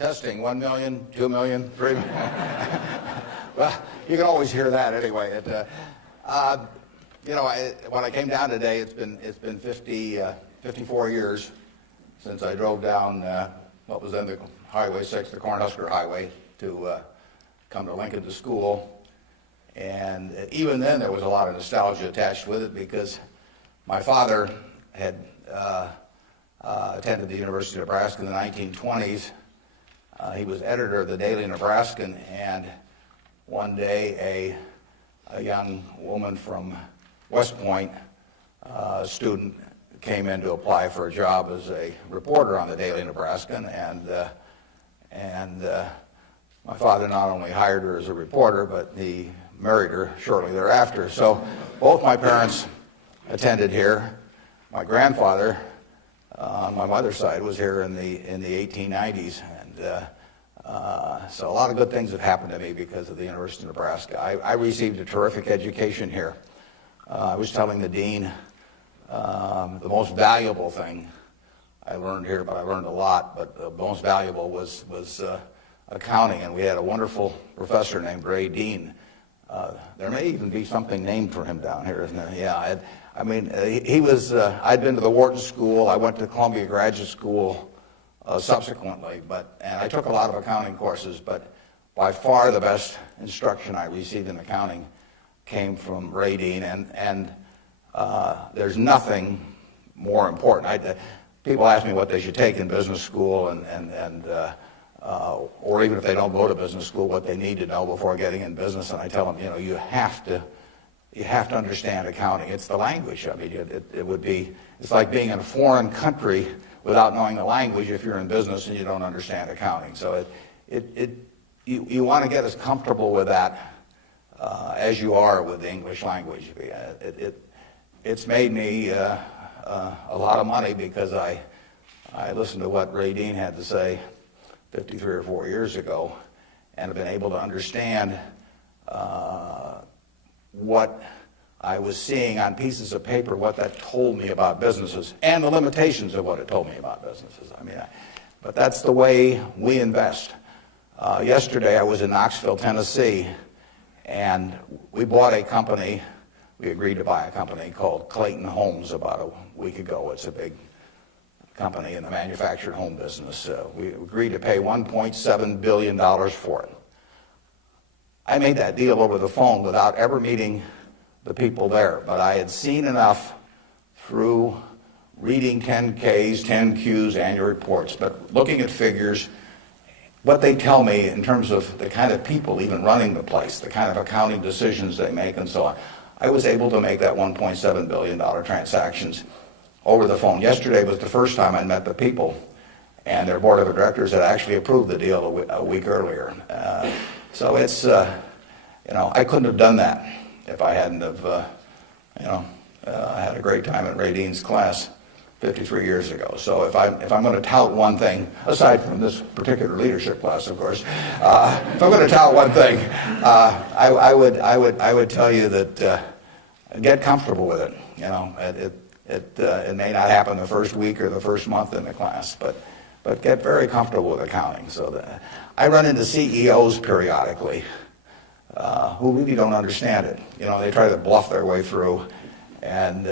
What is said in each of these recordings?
Testing, 1 million, 2 million, 3 million. Well, you can always hear that anyway. When I came down today, it's been 54 years since I drove down what was then the Highway 6, the Cornhusker Highway, to come to Lincoln to school. And even then, there was a lot of nostalgia attached with it because my father had attended the University of Nebraska in the 1920s. He was editor of the Daily Nebraskan, and one day a young woman from West Point, a student, came in to apply for a job as a reporter on the Daily Nebraskan, and my father not only hired her as a reporter, but he married her shortly thereafter. So both my parents attended here. My grandfather on my mother's side was here in the 1890s, and so a lot of good things have happened to me because of the University of Nebraska. I received a terrific education here. I was telling the dean the most valuable thing I learned here, but I learned a lot, but the most valuable was accounting, and we had a wonderful professor named Ray Dean. There may even be something named for him down here, isn't there? Yeah, he was, I'd been to the Wharton School, I went to Columbia Graduate School subsequently, and I took a lot of accounting courses, but by far the best instruction I received in accounting came from Ray Dean, and there's nothing more important. People ask me what they should take in business school, or even if they don't go to business school, what they need to know before getting in business, and I tell them, you have to understand accounting. It's the language. I mean, it's like being in a foreign country without knowing the language if you're in business and you don't understand accounting. So you want to get as comfortable with that as you are with the English language. It's made me a lot of money because I listened to what Ray Dean had to say 53 or 4 years ago, and have been able to understand what I was seeing on pieces of paper, what that told me about businesses, and the limitations of what it told me about businesses. But that's the way we invest. Yesterday I was in Knoxville, Tennessee, and we bought a company. We agreed to buy a company called Clayton Homes about a week ago. It's a big company in the manufactured home business. We agreed to pay $1.7 billion for it. I made that deal over the phone without ever meeting the people there, but I had seen enough through reading 10Ks, 10Qs, annual reports, but looking at figures, what they tell me in terms of the kind of people even running the place, the kind of accounting decisions they make and so on. I was able to make that $1.7 billion transactions over the phone. Yesterday was the first time I met the people, and their board of directors had actually approved the deal a week earlier. So it's, I couldn't have done that if I hadn't have, had a great time at Ray Dean's class 53 years ago. So if I'm going to tout one thing, aside from this particular leadership class, of course, if I'm going to tout one thing, I would tell you that get comfortable with it. It may not happen the first week or the first month in the class, but get very comfortable with accounting. So I run into CEOs periodically who really don't understand it. They try to bluff their way through, and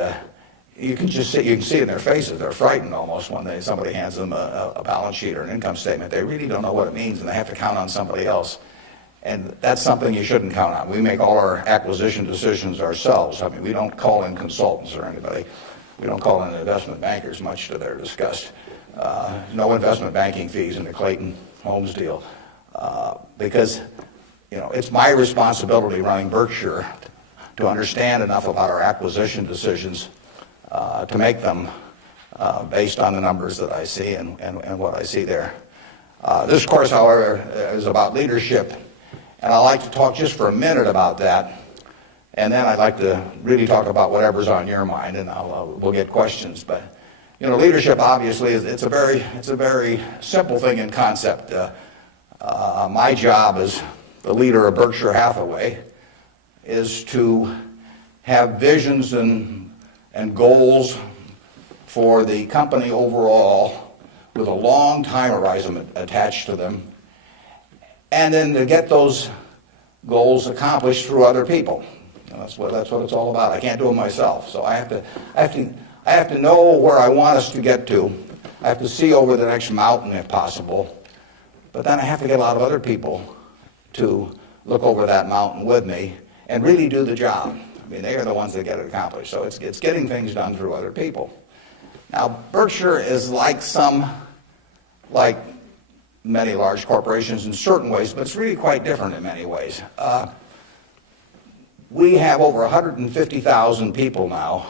you can see in their faces, they're frightened almost when somebody hands them a balance sheet or an income statement. They really don't know what it means, and they have to count on somebody else. And that's something you shouldn't count on. We make all our acquisition decisions ourselves. We don't call in consultants or anybody. We don't call in investment bankers, much to their disgust. No investment banking fees in the Clayton Homes deal, because it's my responsibility running Berkshire to understand enough about our acquisition decisions to make them based on the numbers that I see and what I see there. This course, however, is about leadership, and I'd like to talk just for a minute about that, and then I'd like to really talk about whatever's on your mind, and we'll get questions. But leadership obviously it's a very simple thing in concept. My job as the leader of Berkshire Hathaway is to have visions and goals for the company overall with a long time horizon attached to them, and then to get those goals accomplished through other people. That's what it's all about. I can't do it myself, so I have to know where I want us to get to. I have to see over the next mountain if possible, but then I have to get a lot of other people to look over that mountain with me and really do the job. I mean, they are the ones that get it accomplished. So it's getting things done through other people. Now, Berkshire is like many large corporations in certain ways, but it's really quite different in many ways. We have over 150,000 people now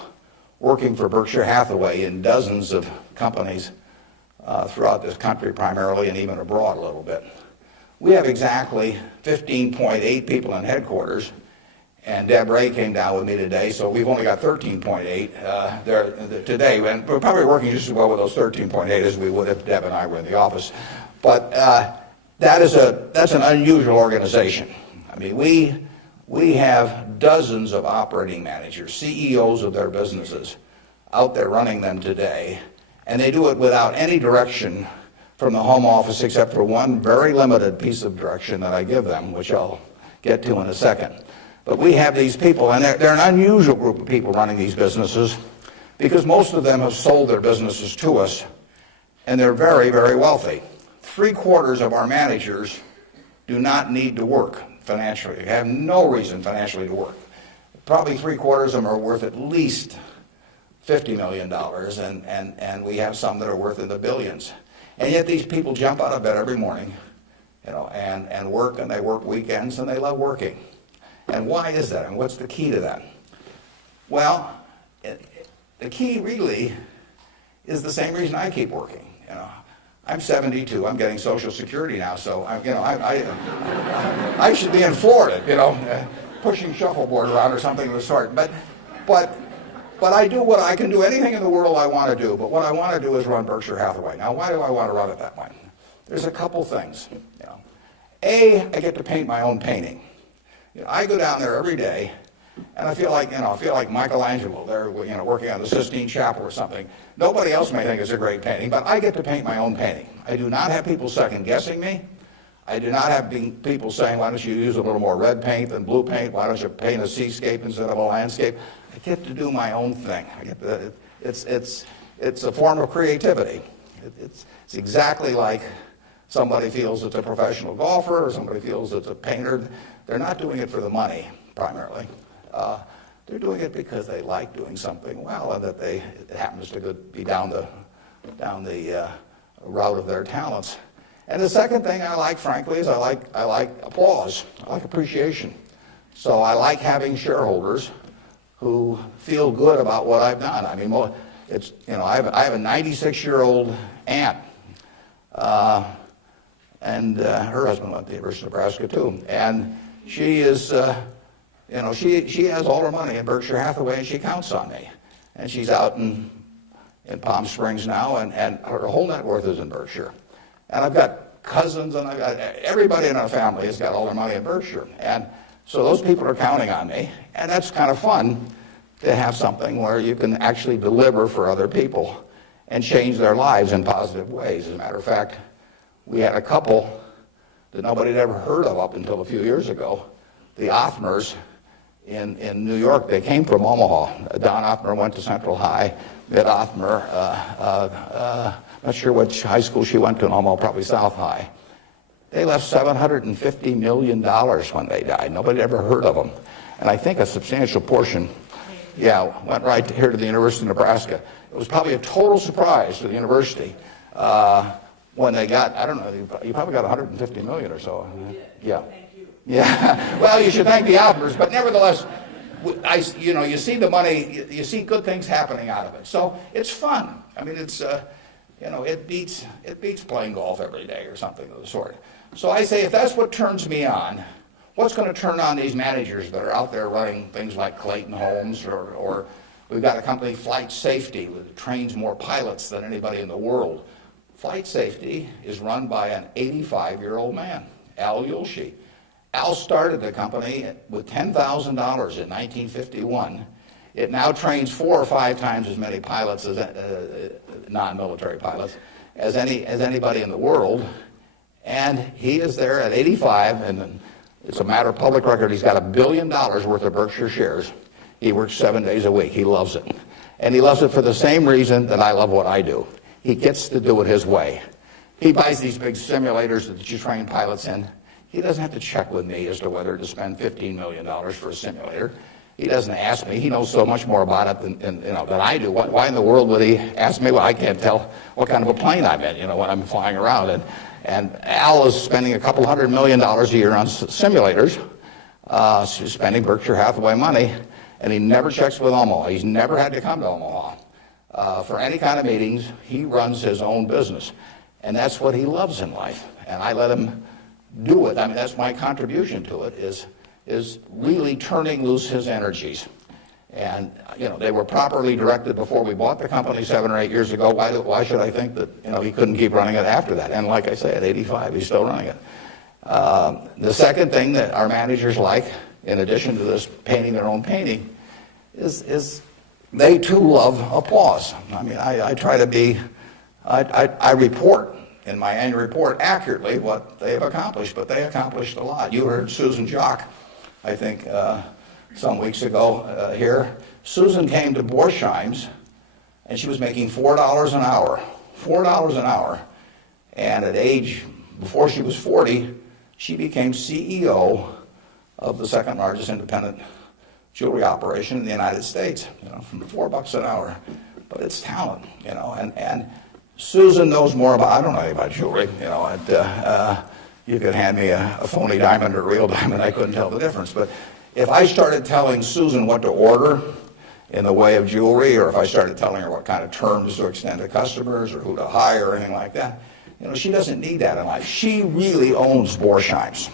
working for Berkshire Hathaway in dozens of companies throughout this country primarily, and even abroad a little bit. We have exactly 15.8 people in headquarters, and Deb Ray came down with me today, so we've only got 13.8 there today, and we're probably working just as well with those 13.8 as we would if Deb and I were in the office. But that's an unusual organization. I mean, we have dozens of operating managers, CEOs of their businesses, out there running them today, and they do it without any direction from the home office except for one very limited piece of direction that I give them, which I'll get to in a second. But we have these people, and they're an unusual group of people running these businesses because most of them have sold their businesses to us, and they're very, very wealthy. 3/4 of our managers do not need to work financially. They have no reason financially to work. Probably 3/4 of them are worth at least $50 million, and we have some that are worth in the billions. And yet these people jump out of bed every morning, and work, and they work weekends, and they love working. And why is that? And what's the key to that? Well, the key really is the same reason I keep working. I'm 72. I'm getting Social Security now, so I should be in Florida, pushing shuffleboard around or something of the sort. But I do what I can do, anything in the world I want to do. But what I want to do is run Berkshire Hathaway. Now, why do I want to run it that way? There's a couple things. A, I get to paint my own painting. I go down there every day, and I feel like Michelangelo there, working on the Sistine Chapel or something. Nobody else may think it's a great painting, but I get to paint my own painting. I do not have people second guessing me. I do not have people saying, why don't you use a little more red paint than blue paint? Why don't you paint a seascape instead of a landscape? I get to do my own thing. It's a form of creativity. It's exactly like somebody feels it's a professional golfer or somebody feels it's a painter. They're not doing it for the money, primarily. They're doing it because they like doing something well, and that it happens to be down the route of their talents. And the second thing I like, frankly, is I like applause. I like appreciation. So I like having shareholders who feel good about what I've done. I mean, I have a 96-year-old aunt, and her husband went to the University of Nebraska too, and she is. She has all her money in Berkshire Hathaway, and she counts on me. And she's out in Palm Springs now, and her whole net worth is in Berkshire. And I've got cousins, and I've got everybody in our family has got all their money in Berkshire. And so those people are counting on me, and that's kind of fun to have something where you can actually deliver for other people and change their lives in positive ways. As a matter of fact, we had a couple that nobody had ever heard of up until a few years ago, the Othmers, in New York. They came from Omaha. Don Othmer went to Central High. Mitt Othmer, not sure which high school she went to in Omaha, probably South High. They left $750 million when they died. Nobody ever heard of them. And I think a substantial portion, went right here to the University of Nebraska. It was probably a total surprise to the university when they got, I don't know, you probably got $150 million or so. Yeah. Yeah, well, you should thank the Othmers, but nevertheless, you see the money, you see good things happening out of it. So it's fun. I mean, it's, it beats playing golf every day or something of the sort. So I say, if that's what turns me on, what's going to turn on these managers that are out there running things like Clayton Homes, or we've got a company, Flight Safety, that trains more pilots than anybody in the world. Flight Safety is run by an 85-year-old man, Al Yulshi. Al started the company with $10,000 in 1951, It now trains 4 or 5 times as many pilots, as non-military pilots, as anybody in the world. And he is there at 85, and it's a matter of public record. He's got $1 billion worth of Berkshire shares. He works 7 days a week. He loves it. And he loves it for the same reason that I love what I do. He gets to do it his way. He buys these big simulators that you train pilots in. He doesn't have to check with me as to whether to spend $15 million for a simulator. He doesn't ask me. He knows so much more about it than I do. Why in the world would he ask me? Well, I can't tell what kind of a plane I'm in, when I'm flying around. And Al is spending a couple $100 million a year on simulators. He's spending Berkshire Hathaway money, and he never checks with Omaha. He's never had to come to Omaha for any kind of meetings. He runs his own business, and that's what he loves in life. And I let him do it. I mean, that's my contribution to it, is really turning loose his energies. And, they were properly directed before we bought the company 7 or 8 years ago. Why should I think that, he couldn't keep running it after that? And like I say, at 85, he's still running it. The second thing that our managers like, in addition to this painting their own painting, is they too love applause. I mean, I try to be, I report in my annual report accurately what they have accomplished, but they accomplished a lot. You heard Susan Jock, I think, some weeks ago here. Susan came to Borsheim's, and she was making $4 an hour. $4 an hour. And at age, before she was 40, she became CEO of the second largest independent jewelry operation in the United States, from $4 an hour. But it's talent, and Susan knows more about, I don't know anything about jewelry, you could hand me a phony diamond or a real diamond, I couldn't tell the difference. But if I started telling Susan what to order in the way of jewelry, or if I started telling her what kind of terms to extend to customers or who to hire or anything like that, she doesn't need that in life. She really owns Borsheim's.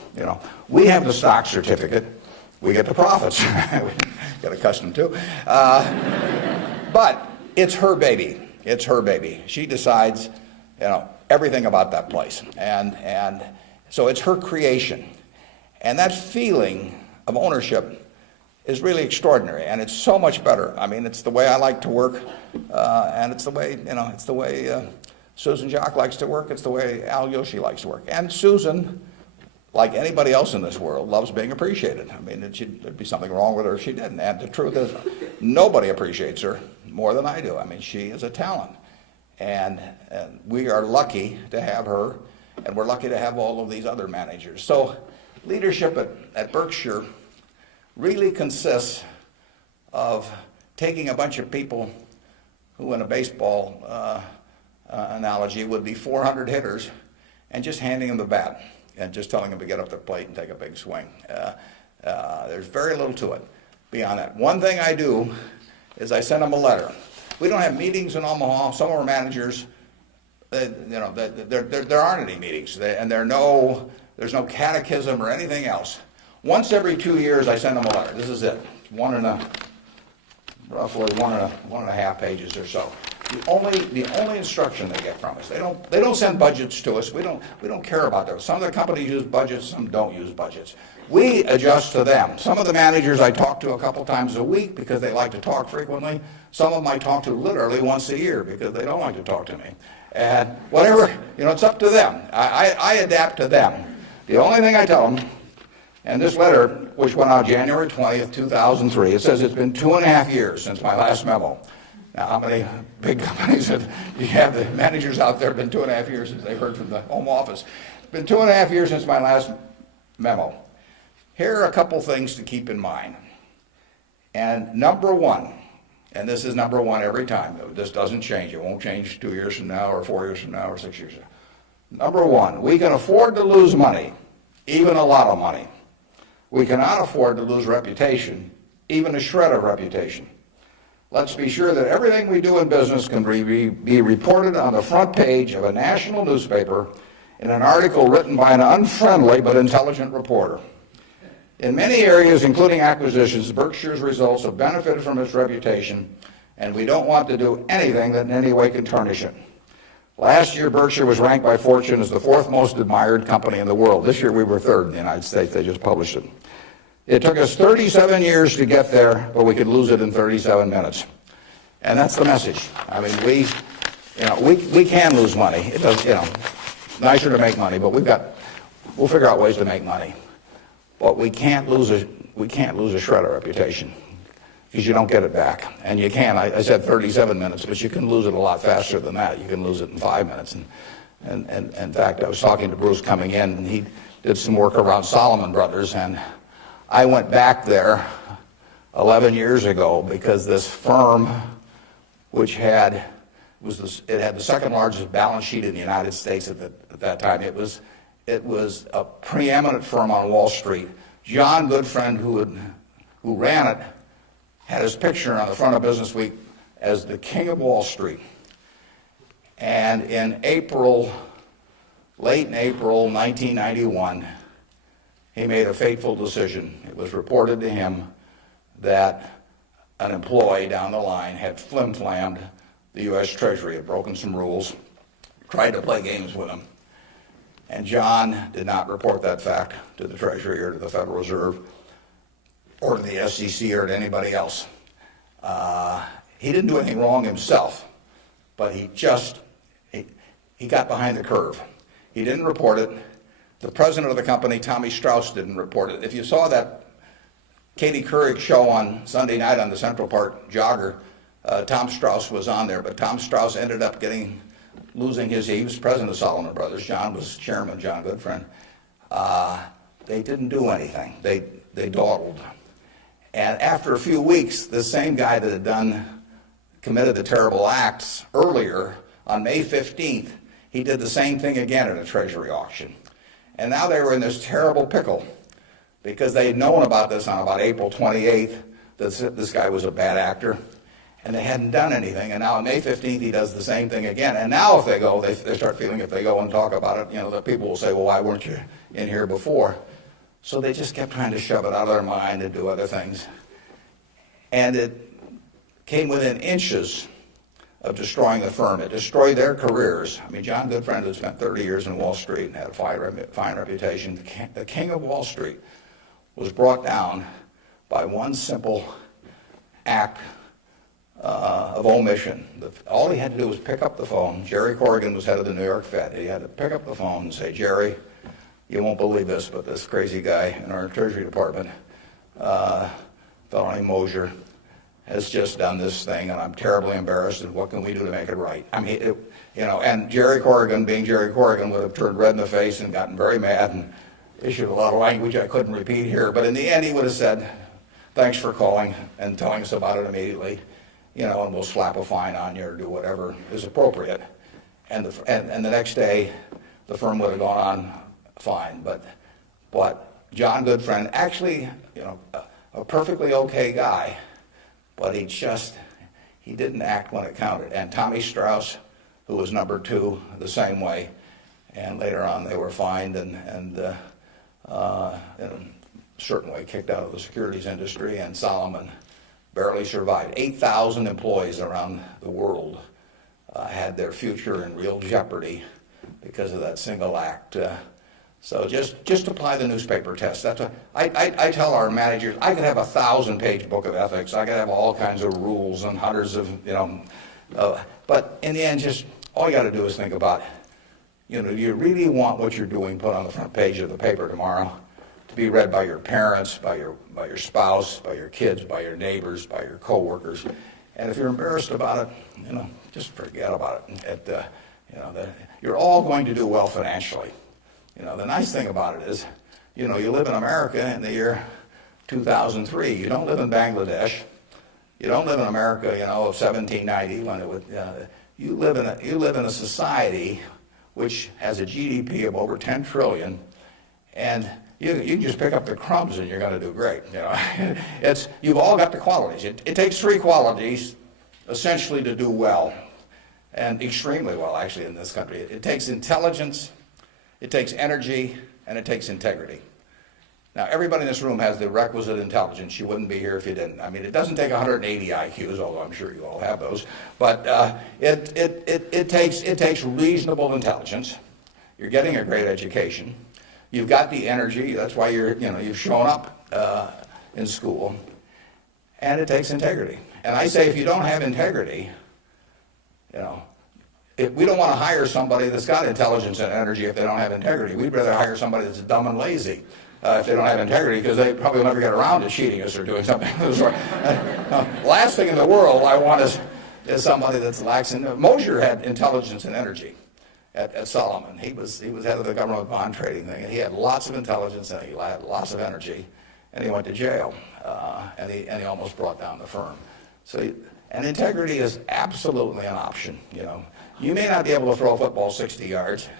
We have the stock certificate. We get the profits. We get accustomed to. But it's her baby. It's her baby. She decides, everything about that place. And so it's her creation. And that feeling of ownership is really extraordinary, and it's so much better. I mean, it's the way I like to work, and it's the way, Susan Jock likes to work. It's the way Al Yoshi likes to work. And Susan, like anybody else in this world, loves being appreciated. I mean, there'd be something wrong with her if she didn't. And the truth is, nobody appreciates her more than I do. I mean, she is a talent. And we are lucky to have her, and we're lucky to have all of these other managers. So leadership at Berkshire really consists of taking a bunch of people who, in a baseball analogy, would be 400 hitters, and just handing them the bat and just telling them to get up the plate and take a big swing. There's very little to it beyond that. One thing I do is I send them a letter. We don't have meetings in Omaha. Some of our managers, there aren't any meetings, and there's no catechism or anything else. Once every 2 years, I send them a letter. This is it. Roughly one and a half pages or so. The only instruction they get from us. They don't send budgets to us. We don't care about those. Some of the companies use budgets, some don't use budgets. We adjust to them. Some of the managers I talk to a couple times a week because they like to talk frequently. Some of them I talk to literally once a year because they don't like to talk to me. And whatever, it's up to them. I adapt to them. The only thing I tell them, and this letter, which went out January 20th, 2003, it says it's been 2.5 years since my last memo. Now, how many big companies you have the managers out there? It's been 2.5 years since they heard from the home office. It's been 2.5 years since my last memo. Here are a couple things to keep in mind. And number one, and this is number one every time. This doesn't change. It won't change 2 years from now or 4 years from now or 6 years from now. Number one, we can afford to lose money, even a lot of money. We cannot afford to lose reputation, even a shred of reputation. Let's be sure that everything we do in business can be reported on the front page of a national newspaper in an article written by an unfriendly but intelligent reporter. In many areas, including acquisitions, Berkshire's results have benefited from its reputation, and we don't want to do anything that in any way can tarnish it. Last year, Berkshire was ranked by Fortune as the 4th most admired company in the world. This year, we were 3rd in the United States. They just published it. It took us 37 years to get there, but we could lose it in 37 minutes. And that's the message. I mean, we can lose money. It does, nicer to make money, but we'll figure out ways to make money. But we can't lose a shred of reputation, because you don't get it back. And you can. I said 37 minutes, but you can lose it a lot faster than that. You can lose it in 5 minutes. And in fact, I was talking to Bruce coming in, and he did some work around Salomon Brothers, and I went back there 11 years ago because this firm, which had the second largest balance sheet in the United States at that time. It was a preeminent firm on Wall Street. John Goodfriend, who ran it, had his picture on the front of Business Week as the king of Wall Street. And in late in April 1991, he made a fateful decision. It was reported to him that an employee down the line had flim-flammed the U.S. Treasury, had broken some rules, tried to play games with him. And John did not report that fact to the Treasury or to the Federal Reserve or to the SEC or to anybody else. He didn't do anything wrong himself, but he got behind the curve. He didn't report it. The president of the company, Tommy Strauss, didn't report it. If you saw that Katie Couric show on Sunday night on the Central Park Jogger, Tom Strauss was on there, but Tom Strauss ended up losing he was president of Salomon Brothers. John was chairman, John Goodfriend. They didn't do anything. They dawdled. And after a few weeks, the same guy that had committed the terrible acts earlier, on May 15th, he did the same thing again at a Treasury auction. And now they were in this terrible pickle because they had known about this on about April 28th, that this guy was a bad actor, and they hadn't done anything. And now on May 15th, he does the same thing again. And now if they go, they start feeling if they go and talk about it, that people will say, well, why weren't you in here before? So they just kept trying to shove it out of their mind and do other things. And it came within inches of destroying the firm. It destroyed their careers. I mean, John Goodfriend had spent 30 years in Wall Street and had a fine reputation. The king of Wall Street was brought down by one simple act of omission. All he had to do was pick up the phone. Jerry Corrigan was head of the New York Fed. He had to pick up the phone and say, Jerry, you won't believe this, but this crazy guy in our Treasury Department, a fellow named Mosier, has just done this thing, and I'm terribly embarrassed, and what can we do to make it right? I mean, and Jerry Corrigan, being Jerry Corrigan, would have turned red in the face and gotten very mad and issued a lot of language I couldn't repeat here, but in the end, he would have said, thanks for calling and telling us about it immediately, and we'll slap a fine on you or do whatever is appropriate. And the next day, the firm would have gone on fine, but John Goodfriend, actually, a perfectly okay guy, but he didn't act when it counted. And Tommy Strauss, who was number two, the same way. And later on, they were fined and in a certain way kicked out of the securities industry. And Salomon barely survived. 8,000 employees around the world had their future in real jeopardy because of that single act. So just apply the newspaper test. That's what I tell our managers. I could have a 1,000-page book of ethics. I could have all kinds of rules and hundreds of, but in the end, just all you got to do is think about, do you really want what you're doing put on the front page of the paper tomorrow to be read by your parents, by your spouse, by your kids, by your neighbors, by your coworkers? And if you're embarrassed about it, just forget about it. You're all going to do well financially. The nice thing about it is, you live in America in the year 2003. You don't live in Bangladesh. You don't live in America, of 1790 when it would. You live in a society which has a GDP of over 10 trillion, and you can just pick up the crumbs and you're going to do great. You've all got the qualities. It takes three qualities essentially to do well, and extremely well actually in this country. It takes intelligence. It takes energy, and it takes integrity. Now, everybody in this room has the requisite intelligence. You wouldn't be here if you didn't. I mean, it doesn't take 180 IQs, although I'm sure you all have those. But it takes reasonable intelligence. You're getting a great education. you've got the energy. That's why you've shown up in school. And it takes integrity. And I say if you don't have integrity, we don't want to hire somebody that's got intelligence and energy if they don't have integrity. We'd rather hire somebody that's dumb and lazy if they don't have integrity, because they probably will never get around to cheating us or doing something of the sort. Last thing in the world I want is somebody that's lax. Mosher had intelligence and energy at Solomon. He was head of the government bond trading thing, and he had lots of intelligence and he had lots of energy, and he went to jail, and he almost brought down the firm. And integrity is absolutely an option. You may not be able to throw a football 60 yards.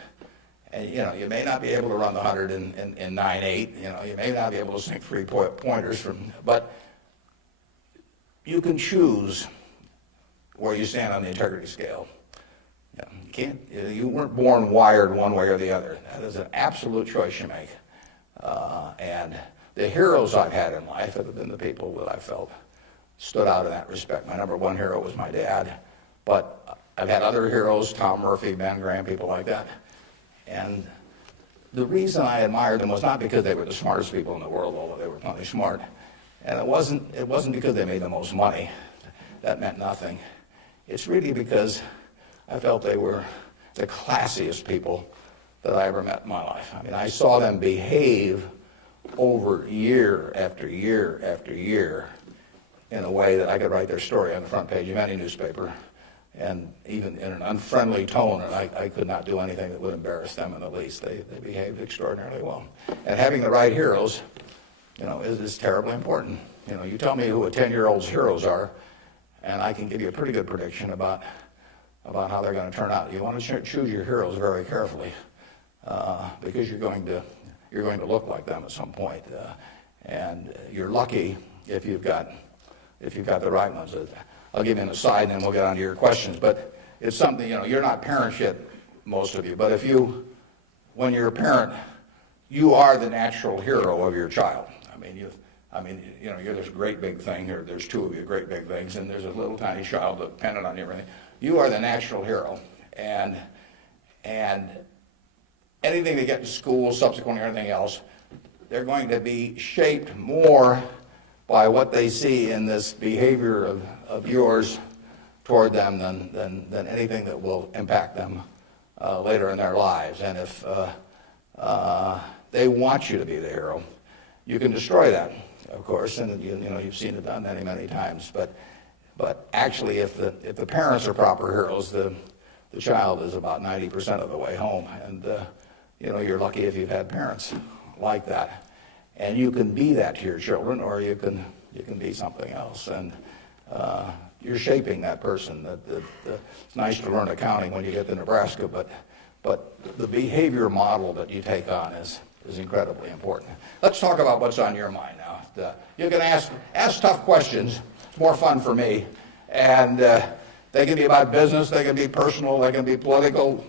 And, you may not be able to run the 100 in 9.8. You may not be able to sink three-pointers but you can choose where you stand on the integrity scale. You weren't born wired one way or the other. That is an absolute choice you make. And the heroes I've had in life have been the people that I felt stood out in that respect. My number one hero was my dad, but I've had other heroes, Tom Murphy, Ben Graham, people like that. And the reason I admired them was not because they were the smartest people in the world, although they were plenty smart. And it wasn't because they made the most money. That meant nothing. It's really because I felt they were the classiest people that I ever met in my life. I mean, I saw them behave over year after year after year in a way that I could write their story on the front page of any newspaper, and even in an unfriendly tone, and I could not do anything that would embarrass them in the least. They behaved extraordinarily well. And having the right heroes, is terribly important. You tell me who a 10-year-old's heroes are, and I can give you a pretty good prediction about how they're going to turn out. You want to choose your heroes very carefully, because you're going to look like them at some point, and you're lucky if you've got the right ones. I'll give you an aside, and then we'll get on to your questions. But it's something, you're not parents yet, most of you. But when you're a parent, you are the natural hero of your child. You're this great big thing, or there's two of you great big things, and there's a little tiny child dependent on you. Everything. You are the natural hero, and anything they get in school, subsequently, or anything else, they're going to be shaped more by what they see in this behavior of yours toward them than anything that will impact them later in their lives. And if they want you to be the hero, you can destroy that, of course, and you've seen it done many, many times. But actually, if the parents are proper heroes, the child is about 90% of the way home. And you're lucky if you've had parents like that. And you can be that to your children, or you can be something else. And you're shaping that person. It's nice to learn accounting when you get to Nebraska, but the behavior model that you take on is incredibly important. Let's talk about what's on your mind now. You can ask tough questions. It's more fun for me. And they can be about business, they can be personal, they can be political.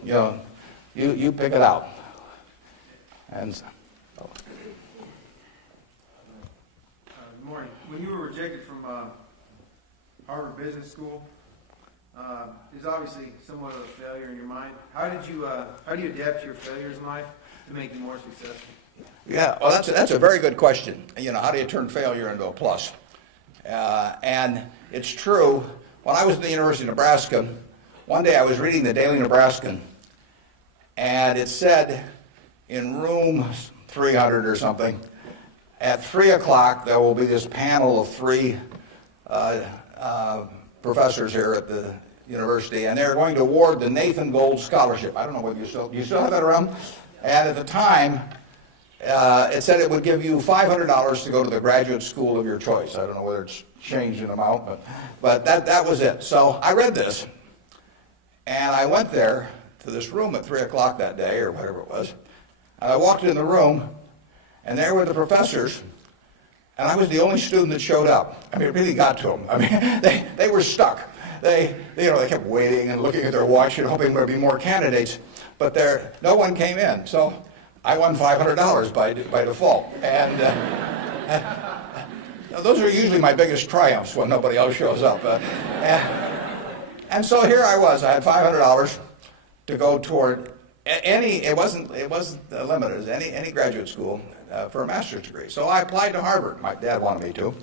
You pick it out. And Good morning. When you were rejected from Harvard Business School, is obviously somewhat of a failure in your mind. How do you adapt to your failures in life to make you more successful? Yeah, well, that's a very good question. How do you turn failure into a plus? And it's true. When I was at the University of Nebraska, one day I was reading the Daily Nebraskan, and it said in room 300 or something, at 3 o'clock there will be this panel of three professors here at the university, and they're going to award the Nathan Gold Scholarship. I don't know whether you still have that around. And at the time, it said it would give you $500 to go to the graduate school of your choice. I don't know whether it's changed in amount, but that was it. So I read this, and I went there to this room at 3 o'clock that day, or whatever it was, and I walked in the room, and there were the professors, and I was the only student that showed up. I mean, it really got to them. I mean, they were stuck. They kept waiting and looking at their watch and hoping there'd be more candidates, but no one came in. So I won $500 by default. And those are usually my biggest triumphs when nobody else shows up. And so here I was. I had $500 to go toward it wasn't limited. Any graduate school for a master's degree. So I applied to Harvard. My dad wanted me to.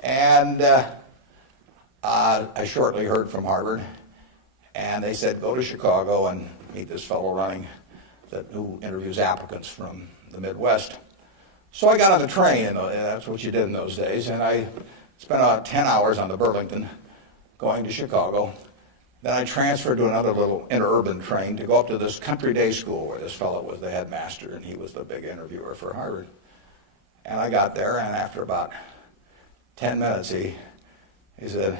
And I shortly heard from Harvard, and they said, go to Chicago and meet this fellow who interviews applicants from the Midwest. So I got on the train, and that's what you did in those days, and I spent about 10 hours on the Burlington going to Chicago. Then I transferred to another little interurban train to go up to this country day school where this fellow was the headmaster, and he was the big interviewer for Harvard. And I got there, and after about 10 minutes, he said,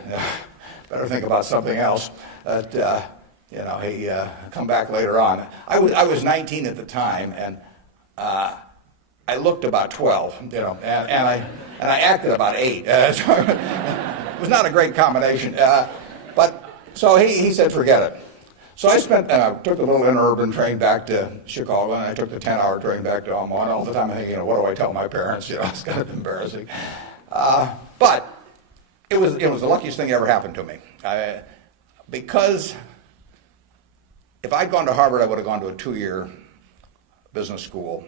better think about something else. He come back later on. I was 19 at the time, and I looked about 12, and I acted about 8. So it was not a great combination. So he said, forget it. So I took the little interurban train back to Chicago, and I took the 10-hour train back to Omaha. And all the time I'm thinking, what do I tell my parents? It's kind of embarrassing. But it was the luckiest thing that ever happened to me. Because if I'd gone to Harvard, I would have gone to a 2-year business school.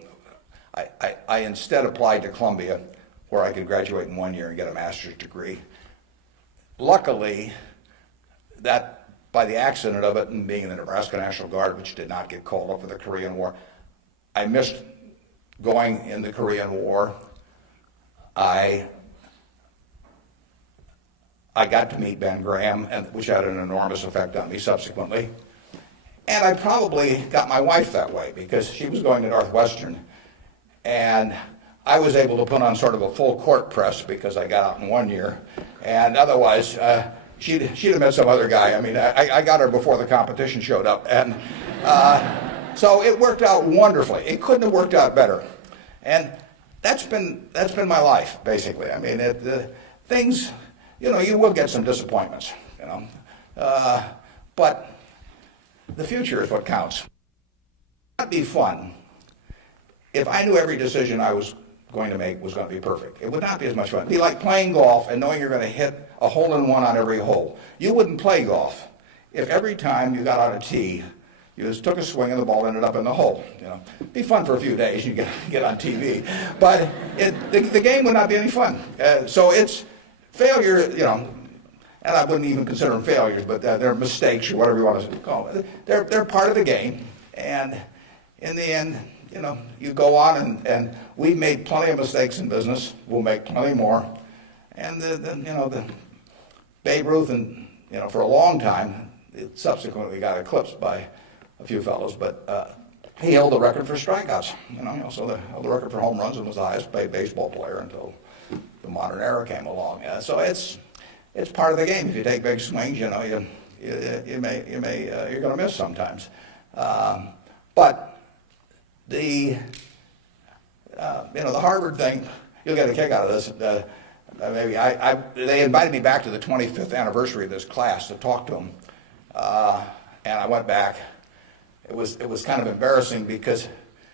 I instead applied to Columbia, where I could graduate in 1 year and get a master's degree. Luckily, that by the accident of it and being in the Nebraska National Guard, which did not get called up for the Korean War, I missed going in the Korean War. I got to meet Ben Graham, which had an enormous effect on me subsequently. And I probably got my wife that way because she was going to Northwestern. And I was able to put on sort of a full court press because I got out in 1 year. And otherwise, she'd have met some other guy. I mean, I got her before the competition showed up. And so it worked out wonderfully. It couldn't have worked out better. And that's been my life, basically. I mean, things, you will get some disappointments, but the future is what counts. It'd be fun if I knew every decision I was going to make was going to be perfect. It would not be as much fun. It'd be like playing golf and knowing you're going to hit a hole-in-one on every hole. You wouldn't play golf if every time you got on a tee, you just took a swing and the ball ended up in the hole. It'd be fun for a few days. You get on TV, but the game would not be any fun. So it's failure, and I wouldn't even consider them failures, but they're mistakes or whatever you want to call them. They're part of the game, and in the end, you go on, and we've made plenty of mistakes in business. We'll make plenty more, and the Babe Ruth, and for a long time, it subsequently got eclipsed by a few fellows, but he held the record for strikeouts. He also held the record for home runs and was the highest paid baseball player until the modern era came along. So it's part of the game. If you take big swings, you're going to miss sometimes. But the Harvard thing, you'll get a kick out of this. They invited me back to the 25th anniversary of this class to talk to them, and I went back. It was kind of embarrassing because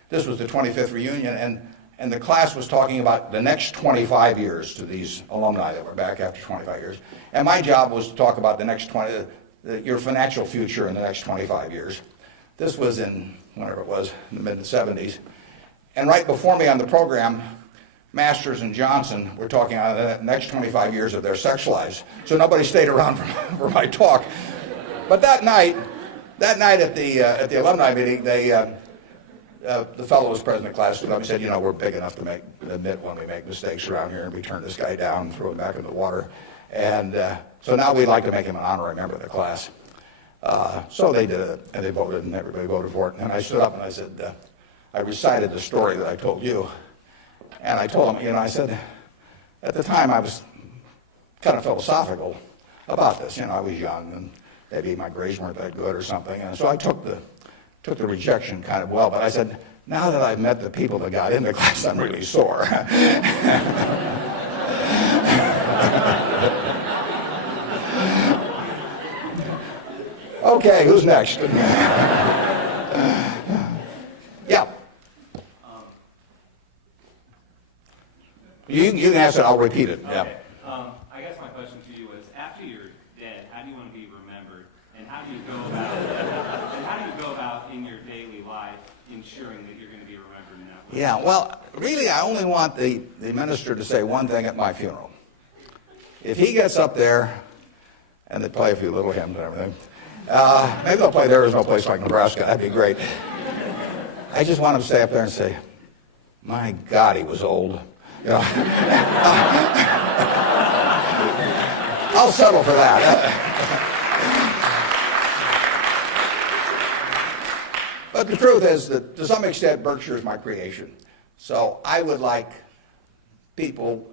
this was the 25th reunion, and the class was talking about the next 25 years to these alumni that were back after 25 years. And my job was to talk about the next your financial future in the next 25 years. This was in, whenever it was, in the mid-70s. And right before me on the program, Masters and Johnson were talking about the next 25 years of their sex lives. So nobody stayed around for my talk. But that night at the alumni meeting, the fellow who was president of the class stood up and said, we're big enough to admit when we make mistakes around here, and we turn this guy down and throw him back in the water. And so now we'd like to make him an honorary member of the class. So they did it, and they voted, and everybody voted for it. And I stood up and I said, I recited the story that I told you. And I told him, I said, at the time I was kind of philosophical about this. I was young, and maybe my grades weren't that good or something. And so I took the rejection kind of well. But I said, now that I've met the people that got into class, I'm really sore. Okay, who's next? Yeah. You can ask it, I'll repeat it. Okay. Yeah. I guess my question to you is, after you're dead, how do you want to be remembered, and how do you go about in your life, ensuring that you're going to be remembered in that way? Yeah, well, really, I only want the minister to say one thing at my funeral. If he gets up there, and they play a few little hymns and everything, maybe they'll play There Is No Place Like Nebraska. That'd be great. I just want him to stay up there and say, my God, he was old. You know? I'll settle for that. But the truth is that, to some extent, Berkshire is my creation. So I would like people,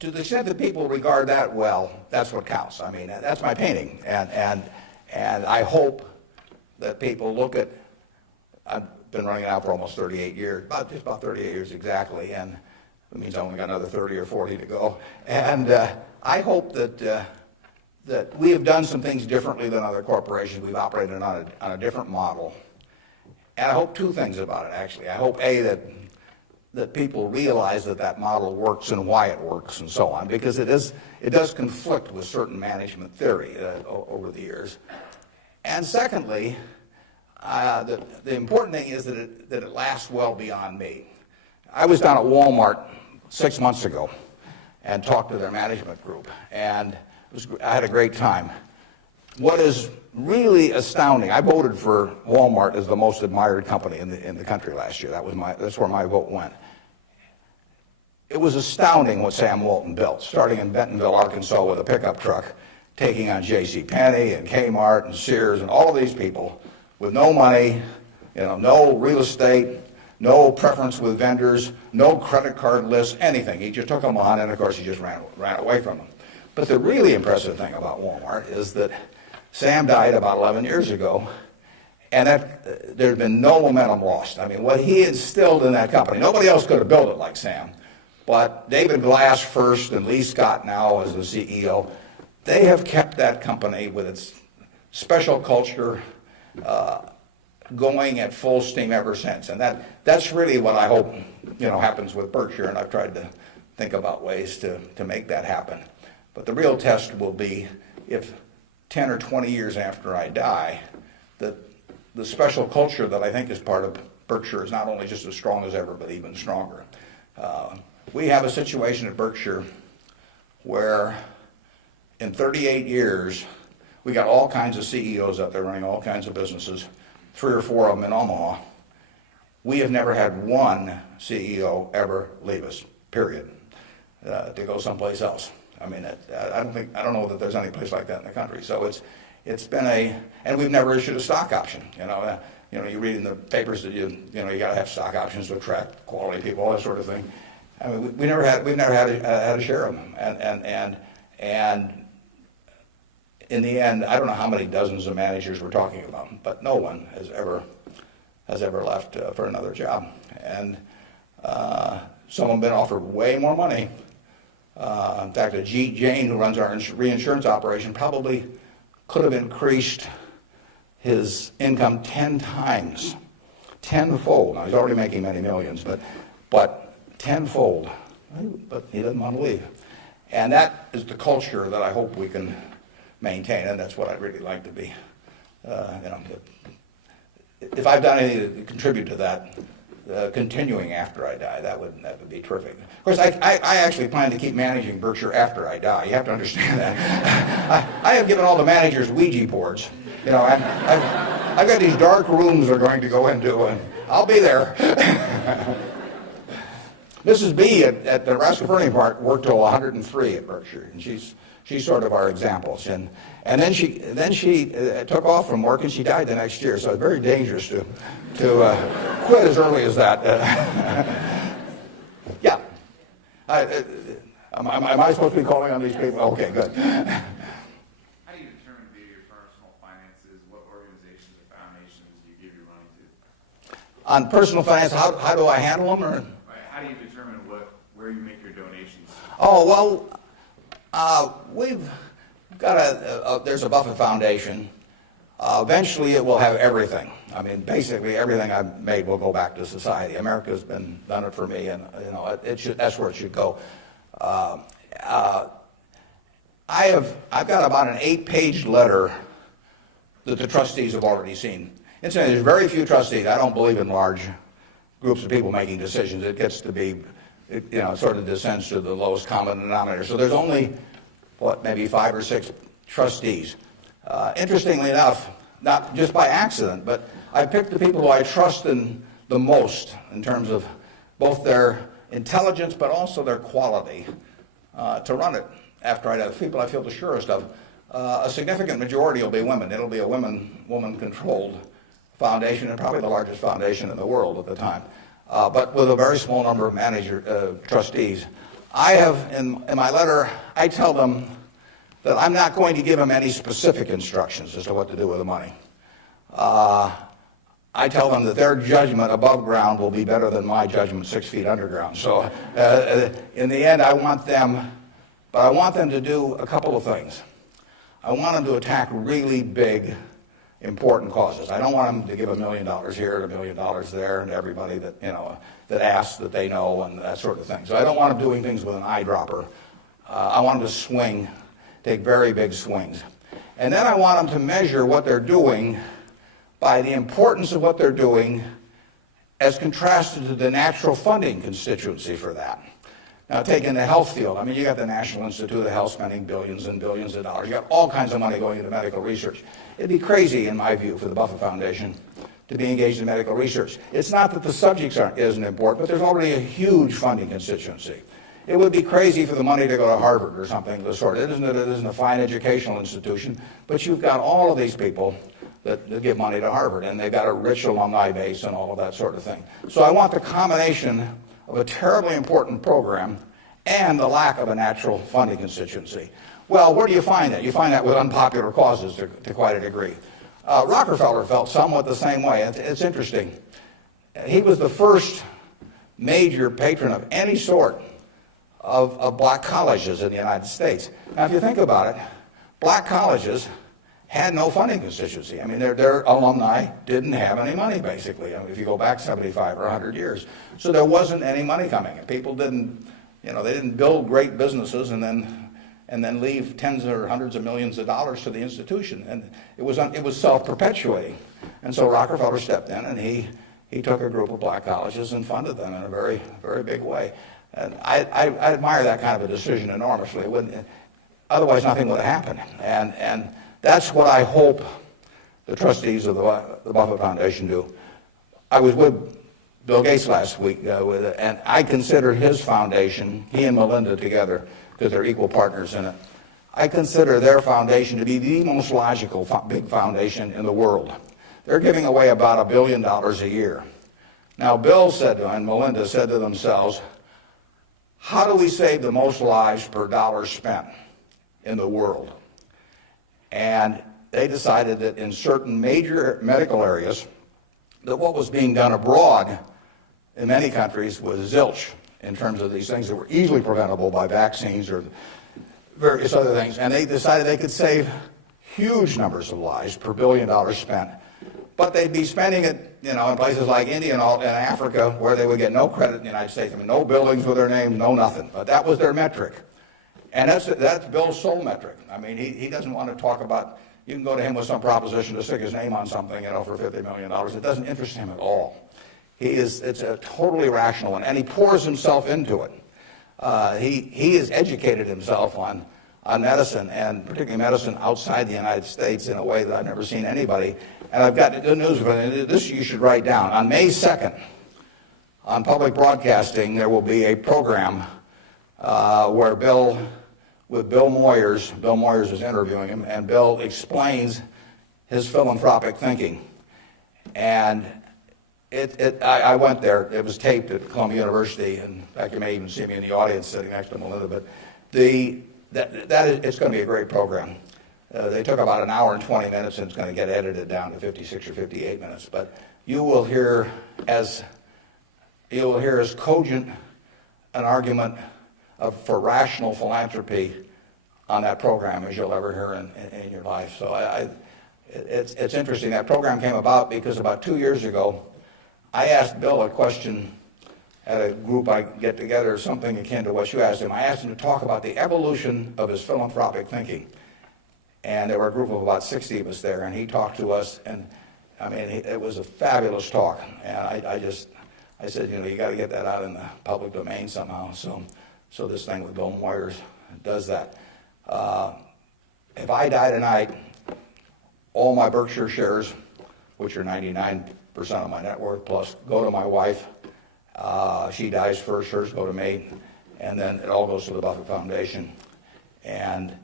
to the extent that people regard that well, that's what counts. I mean, that's my painting. And I hope that people look at, I've been running it out for almost 38 years, just about 38 years exactly, and it means I only got another 30 or 40 to go. And I hope that we have done some things differently than other corporations. We've operated on a different model. And I hope two things about it, actually. I hope, A, that people realize that model works and why it works and so on, because it does conflict with certain management theory over the years. And secondly, the important thing is that it lasts well beyond me. I was down at Walmart 6 months ago and talked to their management group, and I had a great time. What is really astounding, I voted for Walmart as the most admired company in the country last year. That's where my vote went. It was astounding what Sam Walton built, starting in Bentonville, Arkansas with a pickup truck, taking on JCPenney and Kmart and Sears and all of these people with no money, no real estate, no preference with vendors, no credit card lists, anything. He just took them on, and of course he just ran away from them. But the really impressive thing about Walmart is that Sam died about 11 years ago, and there's been no momentum lost. I mean, what he instilled in that company, nobody else could have built it like Sam, but David Glass first and Lee Scott now as the CEO, they have kept that company with its special culture going at full steam ever since. And that's really what I hope happens with Berkshire, and I've tried to think about ways to make that happen. But the real test will be if 10 or 20 years after I die, that the special culture that I think is part of Berkshire is not only just as strong as ever, but even stronger. We have a situation at Berkshire where in 38 years, we got all kinds of CEOs out there running all kinds of businesses, 3 or 4 of them in Omaha. We have never had one CEO ever leave us, period, to go someplace else. I mean, I don't know that there's any place like that in the country. So it's been and we've never issued a stock option. You read in the papers that you got to have stock options to attract quality people, all that sort of thing. I mean, we've never had a share of them, and in the end, I don't know how many dozens of managers we're talking about, but no one has ever left for another job, and some have been offered way more money. In fact, Ajit Jain, who runs our reinsurance operation, probably could have increased his income 10 times, tenfold. Now, he's already making many millions, but tenfold. But he doesn't want to leave. And that is the culture that I hope we can maintain, and that's what I'd really like to be. If I've done anything to contribute to that, continuing after I die, that would be terrific. Of course, I actually plan to keep managing Berkshire after I die. You have to understand that. I have given all the managers Ouija boards. I've got these dark rooms they're going to go into, and I'll be there. Mrs. B at the Nebraska Furniture Park worked till 103 at Berkshire, and she's sort of our examples. And then she took off from work, and she died the next year. So it's very dangerous to quit as early as that. Yeah. Am I supposed to be calling on these people? Okay, good. How do you determine via your personal finances what organizations or foundations you give your money to? On personal finance, how do I handle them? Or? How do you determine where you make your donations? Oh, well, we've got there's a Buffett Foundation. Eventually it will have everything. I mean, basically everything I've made will go back to society. America's done it for me, and that's where it should go. I've got about an 8-page letter that the trustees have already seen. Incidentally, there's very few trustees. I don't believe in large groups of people making decisions. It gets to be, it sort of descends to the lowest common denominator. So there's only, maybe 5 or 6 trustees. Interestingly enough, not just by accident, but I picked the people who I trust in the most in terms of both their intelligence but also their quality to run it after I have people I feel the surest of. A significant majority will be women. It'll be a woman-controlled foundation, and probably the largest foundation in the world at the time, but with a very small number of trustees. I have, in my letter, I tell them that I'm not going to give them any specific instructions as to what to do with the money. I tell them that their judgment above ground will be better than my judgment 6 feet underground. So in the end, I want them to do a couple of things. I want them to attack really big, important causes. I don't want them to give $1 million here and $1 million there and everybody that, that asks that they know and that sort of thing. So I don't want them doing things with an eyedropper. I want them to take very big swings. And then I want them to measure what they're doing by the importance of what they're doing as contrasted to the natural funding constituency for that. Now, take in the health field. I mean, you got the National Institute of Health spending billions and billions of dollars. You got all kinds of money going into medical research. It'd be crazy, in my view, for the Buffett Foundation to be engaged in medical research. It's not that the subjects isn't important, but there's already a huge funding constituency. It would be crazy for the money to go to Harvard or something of the sort. It isn't a fine educational institution, but you've got all of these people that give money to Harvard, and they've got a rich alumni base and all of that sort of thing. So I want the combination of a terribly important program and the lack of a natural funding constituency. Well, where do you find that? You find that with unpopular causes to quite a degree. Rockefeller felt somewhat the same way. It's interesting. He was the first major patron of any sort of black colleges in the United States. Now, if you think about it, black colleges had no funding constituency. I mean, their alumni didn't have any money, basically, if you go back 75 or 100 years. So there wasn't any money coming. And people didn't, they didn't build great businesses and then leave tens or hundreds of millions of dollars to the institution. And it was self-perpetuating. And so Rockefeller stepped in, and he took a group of black colleges and funded them in a very, very big way. And I admire that kind of a decision enormously. Otherwise, nothing would have happened. And that's what I hope the trustees of the Buffett Foundation do. I was with Bill Gates last week, and I consider his foundation, he and Melinda together, because they're equal partners in it, I consider their foundation to be the most logical big foundation in the world. They're giving away about $1 billion a year. Now, Bill said and Melinda said to themselves, how do we save the most lives per dollar spent in the world? And they decided that in certain major medical areas, that what was being done abroad in many countries was zilch in terms of these things that were easily preventable by vaccines or various other things. And they decided they could save huge numbers of lives per $1 billion spent. But they'd be spending it, in places like India and Africa, where they would get no credit in the United States. I mean, no buildings with their name, no nothing. But that was their metric. And that's Bill's sole metric. I mean, he doesn't want to talk about, you can go to him with some proposition to stick his name on something, for $50 million. It doesn't interest him at all. It's a totally rational one, and he pours himself into it. He has educated himself on medicine, and particularly medicine outside the United States, in a way that I've never seen anybody. And I've got good news for you. This you should write down. On May 2nd, on public broadcasting, there will be a program where Bill Moyers is interviewing him, and Bill explains his philanthropic thinking. And I went there. It was taped at Columbia University, and in fact, you may even see me in the audience sitting next to Melinda. But it's going to be a great program. They took about 1 hour and 20 minutes, and it's going to get edited down to 56 or 58 minutes. But you will hear as cogent an argument for rational philanthropy on that program as you'll ever hear in your life. So it's interesting. That program came about because about 2 years ago, I asked Bill a question at a group I get together, something akin to what you asked him. I asked him to talk about the evolution of his philanthropic thinking. And there were a group of about 60 of us there, and he talked to us, and I mean, it was a fabulous talk, and I said, you know, you got to get that out in the public domain somehow. So this thing with Bill Moyers does that. If I die tonight, all my Berkshire shares, which are 99% of my net worth plus, go to my wife. She dies first, hers go to me, and then it all goes to the Buffett Foundation, and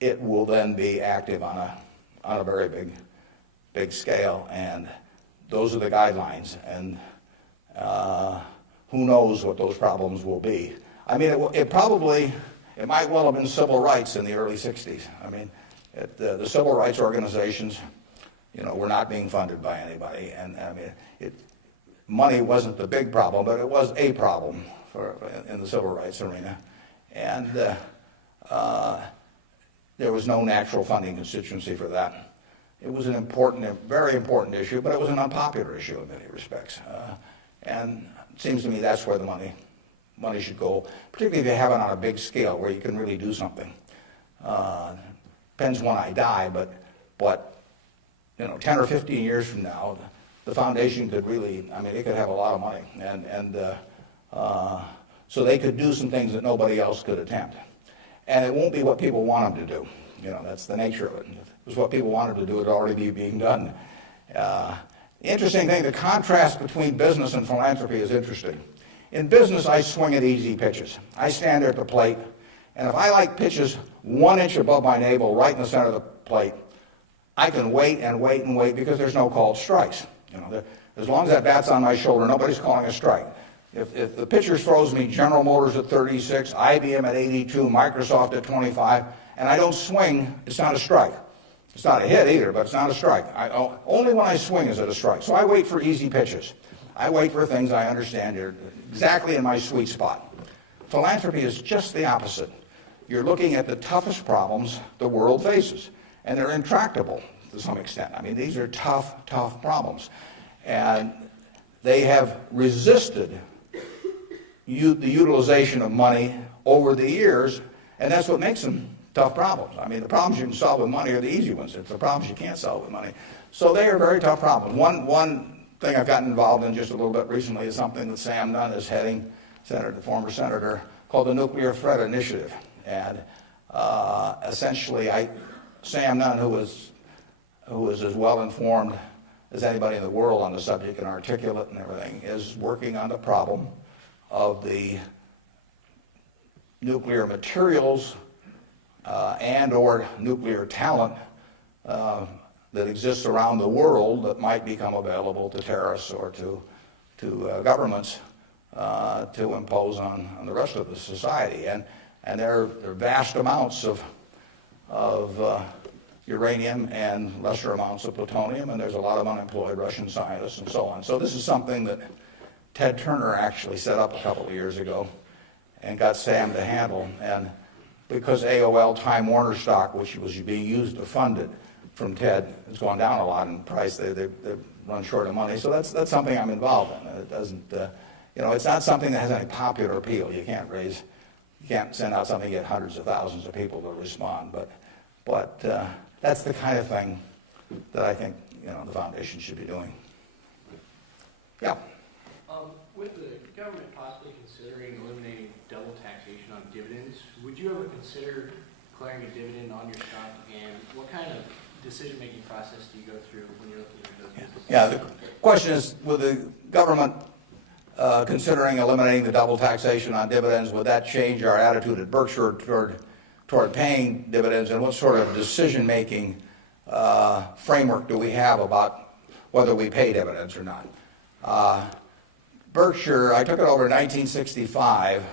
it will then be active on a very big scale, and those are the guidelines, and who knows what those problems will be. I mean, it might well have been civil rights in the early 60s. I mean, the civil rights organizations, you know, were not being funded by anybody, and I mean, money wasn't the big problem, but it was a problem in the civil rights arena, and there was no natural funding constituency for that. It was a very important issue, but it was an unpopular issue in many respects, and it seems to me that's where the money should go, particularly if you have it on a big scale where you can really do something. Depends when I die, but you know, 10 or 15 years from now, the foundation could really, I mean, it could have a lot of money, and so they could do some things that nobody else could attempt. And it won't be what people want them to do. You know, that's the nature of it. If it was what people wanted to do, it would already be being done. The interesting thing, the contrast between business and philanthropy is interesting. In business, I swing at easy pitches. I stand there at the plate, and if I like pitches 1 inch above my navel, right in the center of the plate, I can wait and wait and wait because there's no called strikes. You know, as long as that bat's on my shoulder, nobody's calling a strike. If the pitcher throws me General Motors at 36, IBM at 82, Microsoft at 25, and I don't swing, it's not a strike. It's not a hit either, but it's not a strike. Only when I swing is it a strike. So I wait for easy pitches. I wait for things I understand are exactly in my sweet spot. Philanthropy is just the opposite. You're looking at the toughest problems the world faces, and they're intractable to some extent. I mean, these are tough problems. And they have resisted the utilization of money over the years, and that's what makes them tough problems. I mean, the problems you can solve with money are the easy ones. It's the problems you can't solve with money. So they are very tough problems. One thing I've gotten involved in just a little bit recently is something that Sam Nunn is heading, the former senator, called the Nuclear Threat Initiative. And essentially, Sam Nunn, who is as well informed as anybody in the world on the subject and articulate and everything, is working on the problem of the nuclear materials and or nuclear talent that exists around the world that might become available to terrorists or to governments to impose on the rest of the society. And there are vast amounts of uranium and lesser amounts of plutonium, and there's a lot of unemployed Russian scientists and so on. So this is something that Ted Turner actually set up a couple of years ago and got Sam to handle. And because AOL Time Warner stock, which was being used to fund it from Ted, has gone down a lot in price, they run short of money. So that's something I'm involved in. It doesn't, it's not something that has any popular appeal. You can't send out something and get hundreds of thousands of people to respond. But that's the kind of thing that I think the foundation should be doing. Yeah. With the government possibly considering eliminating double taxation on dividends, would you ever consider declaring a dividend on your stock? And what kind of decision-making process do you go through when you're looking at those businesses? Yeah, the question is, with the government considering eliminating the double taxation on dividends, would that change our attitude at Berkshire toward paying dividends, and what sort of decision-making framework do we have about whether we pay dividends or not? Berkshire, I took it over in 1965,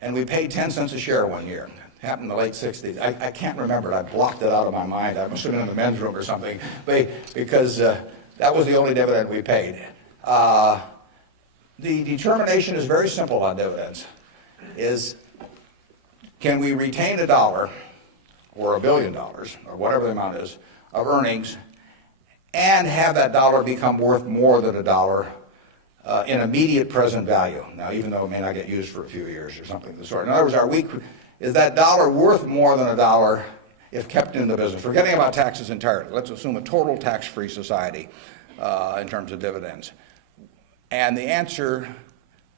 and we paid 10 cents a share one year. It happened in the late 60s. I can't remember it. I blocked it out of my mind. I must have been in the men's room or something, because that was the only dividend we paid. The determination is very simple on dividends, is can we retain $1 or $1 billion or whatever the amount is of earnings and have that dollar become worth more than $1 in immediate present value? Now, even though it may not get used for a few years or something of the sort. In other words, is that dollar worth more than $1 if kept in the business. Forgetting about taxes entirely. Let's assume a total tax-free society in terms of dividends. And the answer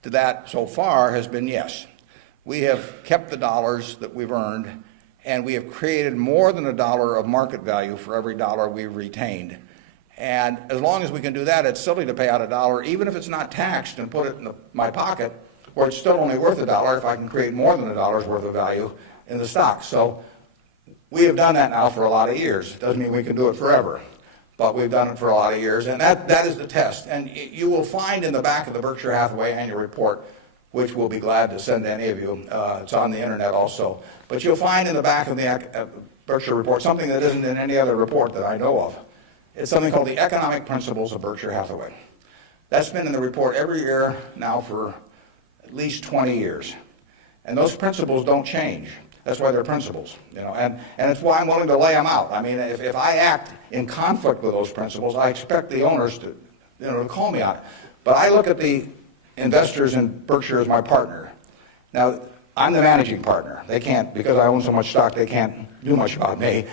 to that so far has been yes. We have kept the dollars that we've earned, and we have created more than $1 of market value for every dollar we've retained. And as long as we can do that, it's silly to pay out $1, even if it's not taxed, and put it in my pocket, where it's still only worth $1 if I can create more than $1 worth of value in the stock. So we have done that now for a lot of years. Doesn't mean we can do it forever, but we've done it for a lot of years, and that is the test. And you will find in the back of the Berkshire Hathaway annual report, which we'll be glad to send to any of you. It's on the internet also. But you'll find in the back of the Berkshire report something that isn't in any other report that I know of. It's something called the Economic Principles of Berkshire Hathaway. That's been in the report every year now for at least 20 years. And those principles don't change. That's why they're principles, you know, and it's why I'm willing to lay them out. I mean, if I act in conflict with those principles, I expect the owners to, you know, to call me on it. But I look at the investors in Berkshire as my partner. Now, I'm the managing partner. They can't, because I own so much stock, they can't do much about me.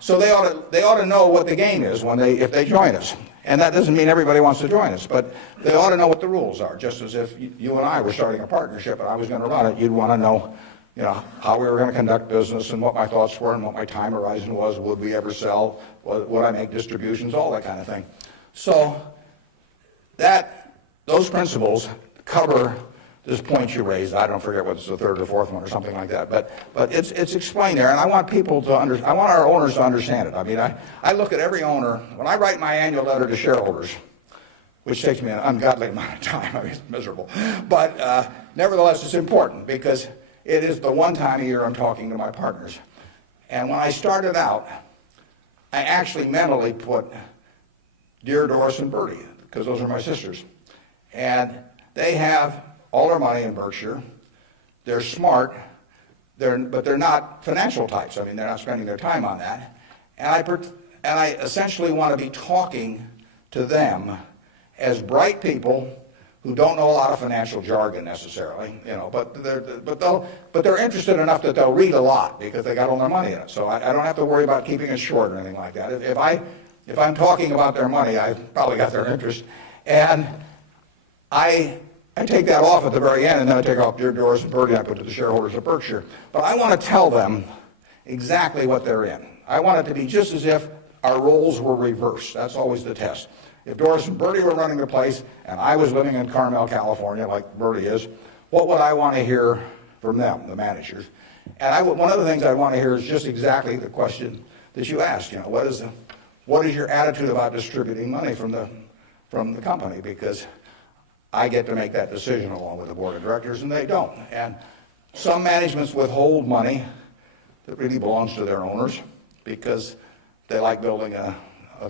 So they ought to know what the game is if they join us. And that doesn't mean everybody wants to join us, but they ought to know what the rules are. Just as if you and I were starting a partnership and I was going to run it, you'd want to know, you know, how we were going to conduct business and what my thoughts were and what my time horizon was. Would we ever sell? Would I make distributions? All that kind of thing. So those principles cover this point you raised. I don't forget what's the third or fourth one or something like that. But it's explained there, and I want people to I want our owners to understand it. I mean, I look at every owner when I write my annual letter to shareholders, which takes me an ungodly amount of time. I mean, it's miserable. But nevertheless, it's important because it is the one time a year I'm talking to my partners. And when I started out, I actually mentally put Dear Doris and Bertie, because those are my sisters. And they have all their money in Berkshire. They're smart, but they're not financial types. I mean, they're not spending their time on that. And I essentially want to be talking to them as bright people who don't know a lot of financial jargon necessarily, you know, but they're interested enough that they'll read a lot because they got all their money in it. So I don't have to worry about keeping it short or anything like that. If I'm talking about their money, I've probably got their interest. And I take that off at the very end, and then I take off Dear Doris and Bertie, and I put to the shareholders of Berkshire. But I want to tell them exactly what they're in. I want it to be just as if our roles were reversed. That's always the test. If Doris and Bertie were running the place, and I was living in Carmel, California, like Bertie is, what would I want to hear from them, the managers? And one of the things I want to hear is just exactly the question that you asked. You know, what is your attitude about distributing money from the company? Because I get to make that decision along with the board of directors, and they don't. And some managements withhold money that really belongs to their owners because they like building a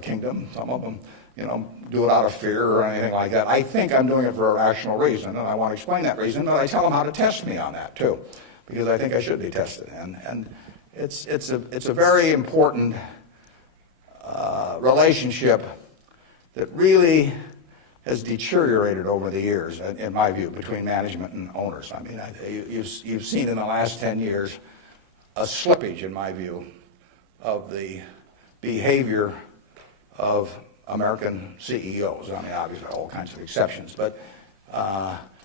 kingdom. Some of them, you know, do it out of fear or anything like that. I think I'm doing it for a rational reason, and I want to explain that reason, but I tell them how to test me on that too, because I think I should be tested. And it's a very important relationship that really has deteriorated over the years, in my view, between management and owners. I mean, you've seen in the last 10 years a slippage, in my view, of the behavior of American CEOs. I mean, obviously, all kinds of exceptions, but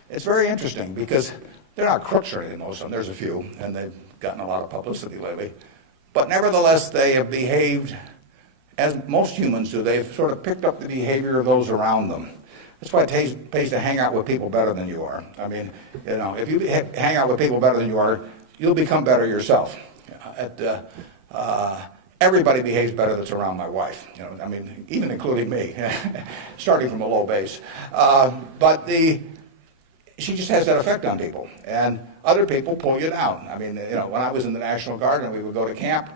it's very interesting because they're not crooks or anything, most of them. There's a few, and they've gotten a lot of publicity lately. But nevertheless, they have behaved as most humans do. They've sort of picked up the behavior of those around them. That's why it pays to hang out with people better than you are. I mean, you know, if you hang out with people better than you are, you'll become better yourself. Everybody behaves better that's around my wife. You know, I mean, even including me, starting from a low base. But she just has that effect on people, and other people pull you down. I mean, you know, when I was in the National Guard and we would go to camp,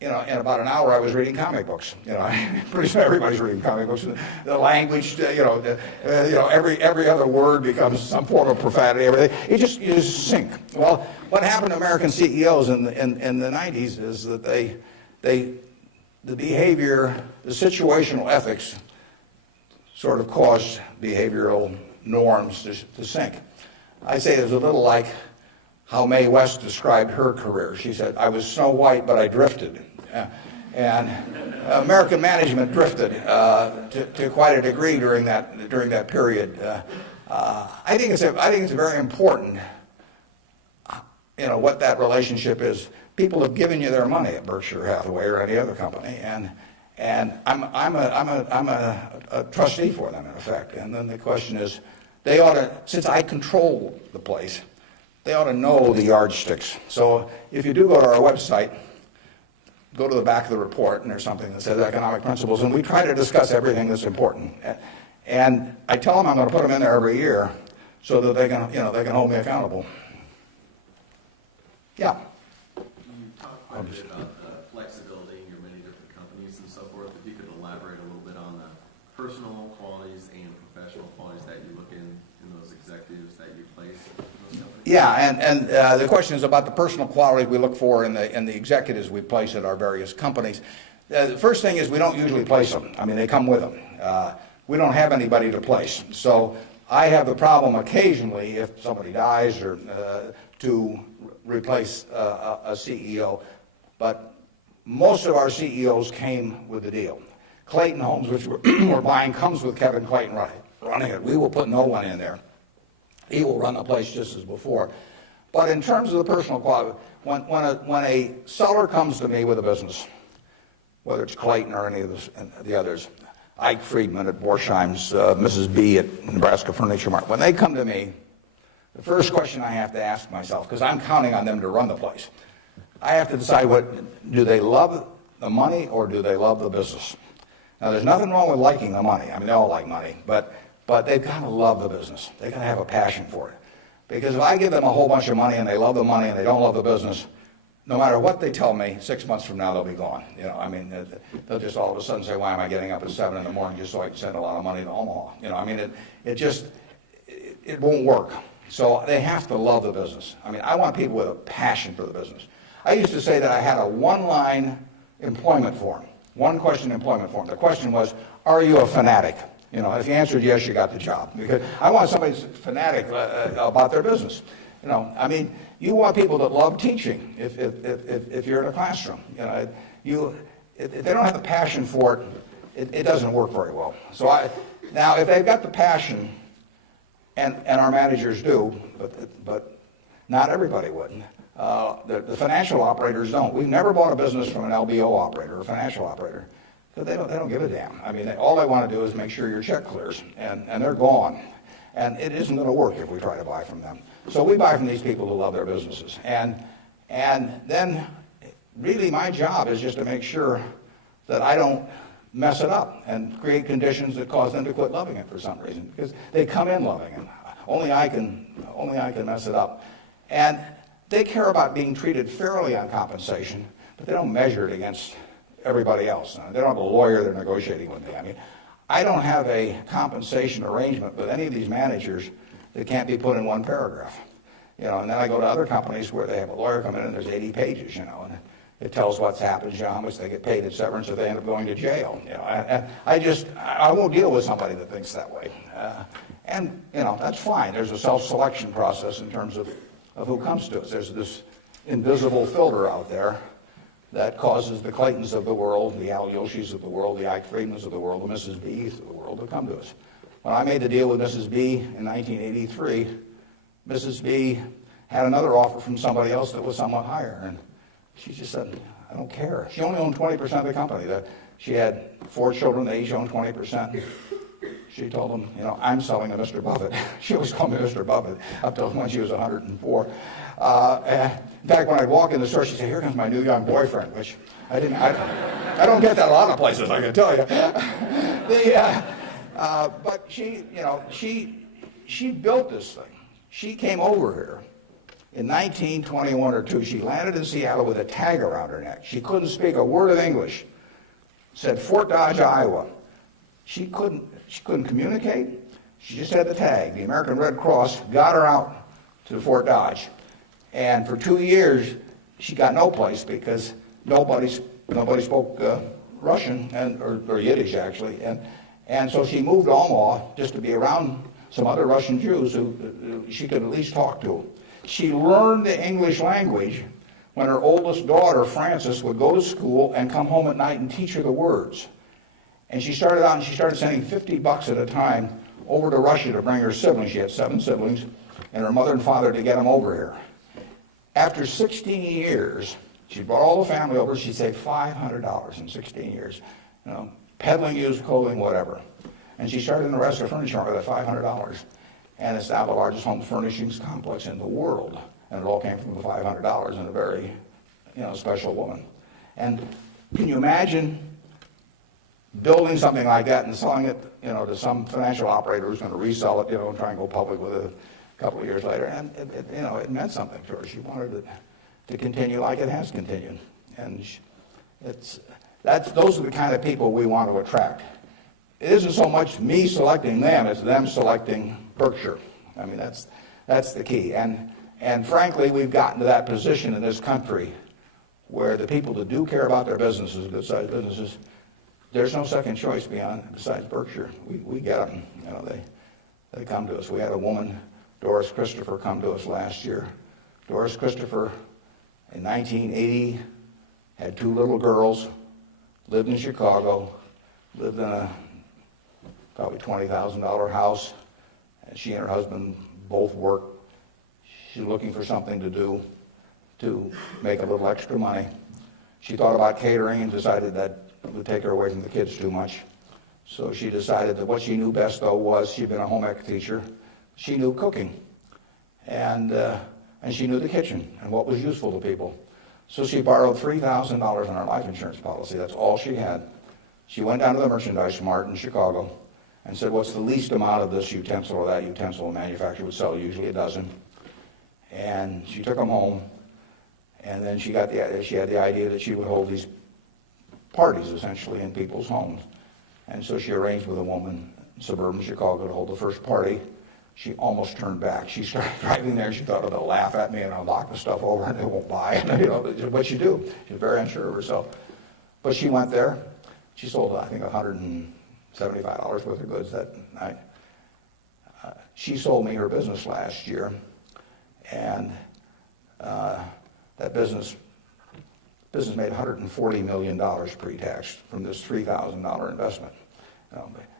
you know, in about an hour I was reading comic books. You know, pretty soon everybody's reading comic books. The language, you know, every other word becomes some form of profanity. Everything. You just sink. Well, what happened to American CEOs in the 90s is that the behavior, the situational ethics, sort of caused behavioral norms to sink. I say it's a little like how Mae West described her career. She said, "I was Snow White, but I drifted." And American management drifted to quite a degree during that period. I think it's very important, what that relationship is. People have given you their money at Berkshire Hathaway or any other company, and I'm a trustee for them in effect. And then the question is, they ought to, since I control the place, they ought to know the yardsticks. So if you do go to our website, go to the back of the report, and there's something that says economic principles, and we try to discuss everything that's important. And I tell them I'm going to put them in there every year so that they can hold me accountable. Yeah. You talked quite a bit about flexibility in your many different companies and so forth. If you could elaborate a little bit on the personal qualities and professional qualities that you look in those executives that you place in those companies. Yeah, and the question is about the personal qualities we look for in the executives we place at our various companies. The first thing is we don't usually place them. I mean, they come with them. We don't have anybody to place. So I have the problem occasionally, if somebody dies, or to replace a CEO. But most of our CEOs came with the deal. Clayton Homes, which we're buying, comes with Kevin Clayton running it. We will put no one in there. He will run the place just as before. But in terms of the personal quality, when a seller comes to me with a business, whether it's Clayton or any of the others, Ike Friedman at Borsheim's, Mrs. B at Nebraska Furniture Mart, when they come to me, the first question I have to ask myself, because I'm counting on them to run the place, I have to decide, do they love the money or do they love the business? Now, there's nothing wrong with liking the money. I mean, they all like money, but they've got to love the business. They've got to have a passion for it. Because if I give them a whole bunch of money and they love the money and they don't love the business, no matter what they tell me, 6 months from now they'll be gone. I mean, they'll just all of a sudden say, "Why am I getting up at 7 in the morning just so I can send a lot of money to Omaha?" I mean, it won't work. So they have to love the business. I mean, I want people with a passion for the business. I used to say that I had a one-line employment form, one-question employment form. The question was, "Are you a fanatic?" If you answered yes, you got the job. Because I want somebody who's fanatic about their business. I mean, you want people that love teaching if you're in a classroom. If they don't have the passion for it, it doesn't work very well. So now, if they've got the passion, and our managers do, but not everybody would. The financial operators don't. We've never bought a business from an LBO operator or a financial operator. Because they don't give a damn. I mean, all they want to do is make sure your check clears, and they're gone. And it isn't going to work if we try to buy from them. So we buy from these people who love their businesses. And then really my job is just to make sure that I don't mess it up and create conditions that cause them to quit loving it for some reason. Because they come in loving it. Only I can mess it up. And they care about being treated fairly on compensation, but they don't measure it against everybody else. They don't have a lawyer they're negotiating with me. I mean, I don't have a compensation arrangement with any of these managers that can't be put in one paragraph. And then I go to other companies where they have a lawyer come in and there's 80 pages, and it tells what's happened, how much they get paid at severance if they end up going to jail. I won't deal with somebody that thinks that way. And that's fine. There's a self-selection process in terms of who comes to us. There's this invisible filter out there that causes the Claytons of the world, the Al Yoshis of the world, the Ike Friedmans of the world, the Mrs. B's of the world to come to us. When I made the deal with Mrs. B in 1983, Mrs. B had another offer from somebody else that was somewhat higher, and she just said, "I don't care." She only owned 20% of the company. She had 4 children, they each owned 20%. She told them, "I'm selling to Mr. Buffett." She always called me Mr. Buffett up till when she was 104. In fact, when I'd walk in the store, she'd say, "Here comes my new young boyfriend," which I don't get that a lot of places, I can tell you. But she built this thing. She came over here in 1921 or 2. She landed in Seattle with a tag around her neck. She couldn't speak a word of English. Said Fort Dodge, Iowa. She couldn't communicate. She just had the tag. The American Red Cross got her out to Fort Dodge. And for 2 years, she got no place because nobody spoke Russian or Yiddish, actually. And so she moved to Omaha just to be around some other Russian Jews who she could at least talk to. She learned the English language when her oldest daughter, Frances, would go to school and come home at night and teach her the words. And she started out and she started sending $50 at a time over to Russia to bring her siblings. She had 7 siblings, and her mother and father to get them over here. After 16 years, she brought all the family over. She saved $500 in 16 years, peddling used clothing, whatever. And she started in Nebraska Furniture with that $500, and it's now the largest home furnishings complex in the world. And it all came from the $500 and a very, special woman. And can you imagine building something like that and selling it, to some financial operator who's going to resell it, and try and go public with it a couple of years later? And it meant something to her. She wanted it to continue like it has continued. And those are the kind of people we want to attract. It isn't so much me selecting them, it's them selecting Berkshire. I mean, that's the key. And frankly, we've gotten to that position in this country where the people that do care about their businesses, good-sized businesses, there's no second choice besides Berkshire. We get them. They come to us. We had a woman, Doris Christopher, come to us last year. Doris Christopher, in 1980, had 2 little girls, lived in Chicago, lived in a probably $20,000 house, and she and her husband both worked. She's looking for something to do to make a little extra money. She thought about catering and decided that it would take her away from the kids too much. So she decided that what she knew best, though, was she'd been a home ec teacher. She knew cooking, and she knew the kitchen and what was useful to people. So she borrowed $3,000 on her life insurance policy. That's all she had. She went down to the merchandise mart in Chicago and said, what's the least amount of this utensil or that utensil a manufacturer would sell, usually a dozen. And she took them home, and then she had the idea that she would hold these parties, essentially, in people's homes. And so she arranged with a woman in suburban Chicago to hold the first party. She almost turned back. She started driving there. She thought, oh, they'll laugh at me and I'll knock the stuff over and they won't buy it. What you do. She's very unsure of herself. But she went there. She sold, I think, $175 worth of goods that night. She sold me her business last year, and that business made $140 million pre-tax from this $3,000 investment.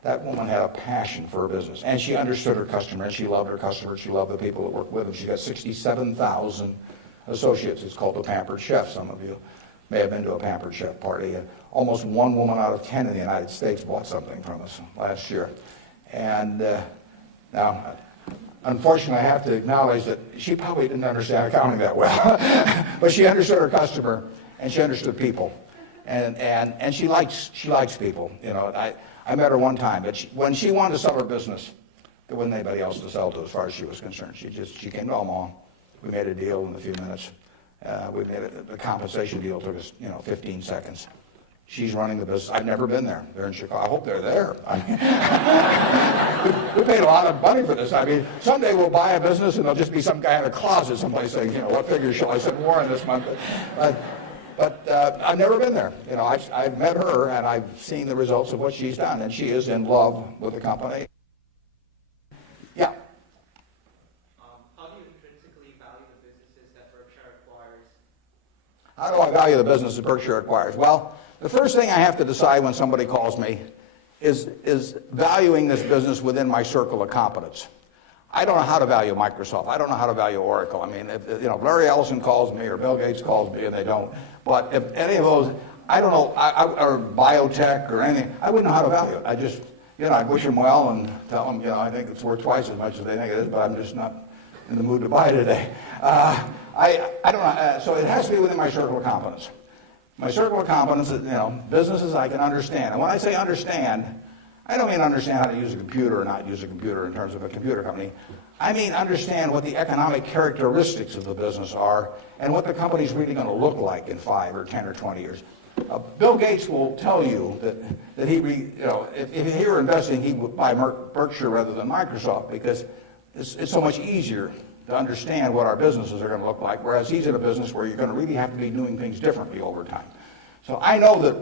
That woman had a passion for her business, and she understood her customer, and she loved her customers. She loved the people that worked with them. She got 67,000 associates. It's called the Pampered Chef. Some of you may have been to a Pampered Chef party. Almost 1 woman out of 10 in the United States bought something from us last year. And now, unfortunately, I have to acknowledge that she probably didn't understand accounting that well, but she understood her customer and she understood people, and she likes people. I met her one time, but when she wanted to sell her business, there wasn't anybody else to sell to as far as she was concerned. She came to Omaha. We made a deal in a few minutes. The compensation deal took us 15 seconds. She's running the business. I've never been there. They're in Chicago. I hope they're there. We paid a lot of money for this. I mean, someday we'll buy a business and there'll just be some guy in a closet someplace saying, what figure shall I send Warren this month? But I've never been there. I've met her and I've seen the results of what she's done, and she is in love with the company. Yeah. How do you intrinsically value the businesses that Berkshire acquires? How do I value the business that Berkshire acquires? Well, the first thing I have to decide when somebody calls me is valuing this business within my circle of competence. I don't know how to value Microsoft. I don't know how to value Oracle. I mean, if Larry Ellison calls me or Bill Gates calls me, and they don't. But if any of those, I don't know, or biotech or anything, I wouldn't know how to value it. I just, I'd wish them well and tell them, I think it's worth twice as much as they think it is, but I'm just not in the mood to buy today. I don't know. So it has to be within my circle of competence. My circle of competence is, businesses I can understand. And when I say understand, I don't mean understand how to use a computer or not use a computer in terms of a computer company. I mean understand what the economic characteristics of the business are and what the company's really going to look like in 5 or 10 or 20 years. Bill Gates will tell you that if he were investing, he would buy Berkshire rather than Microsoft because it's so much easier to understand what our businesses are going to look like, whereas he's in a business where you're going to really have to be doing things differently over time. So I know that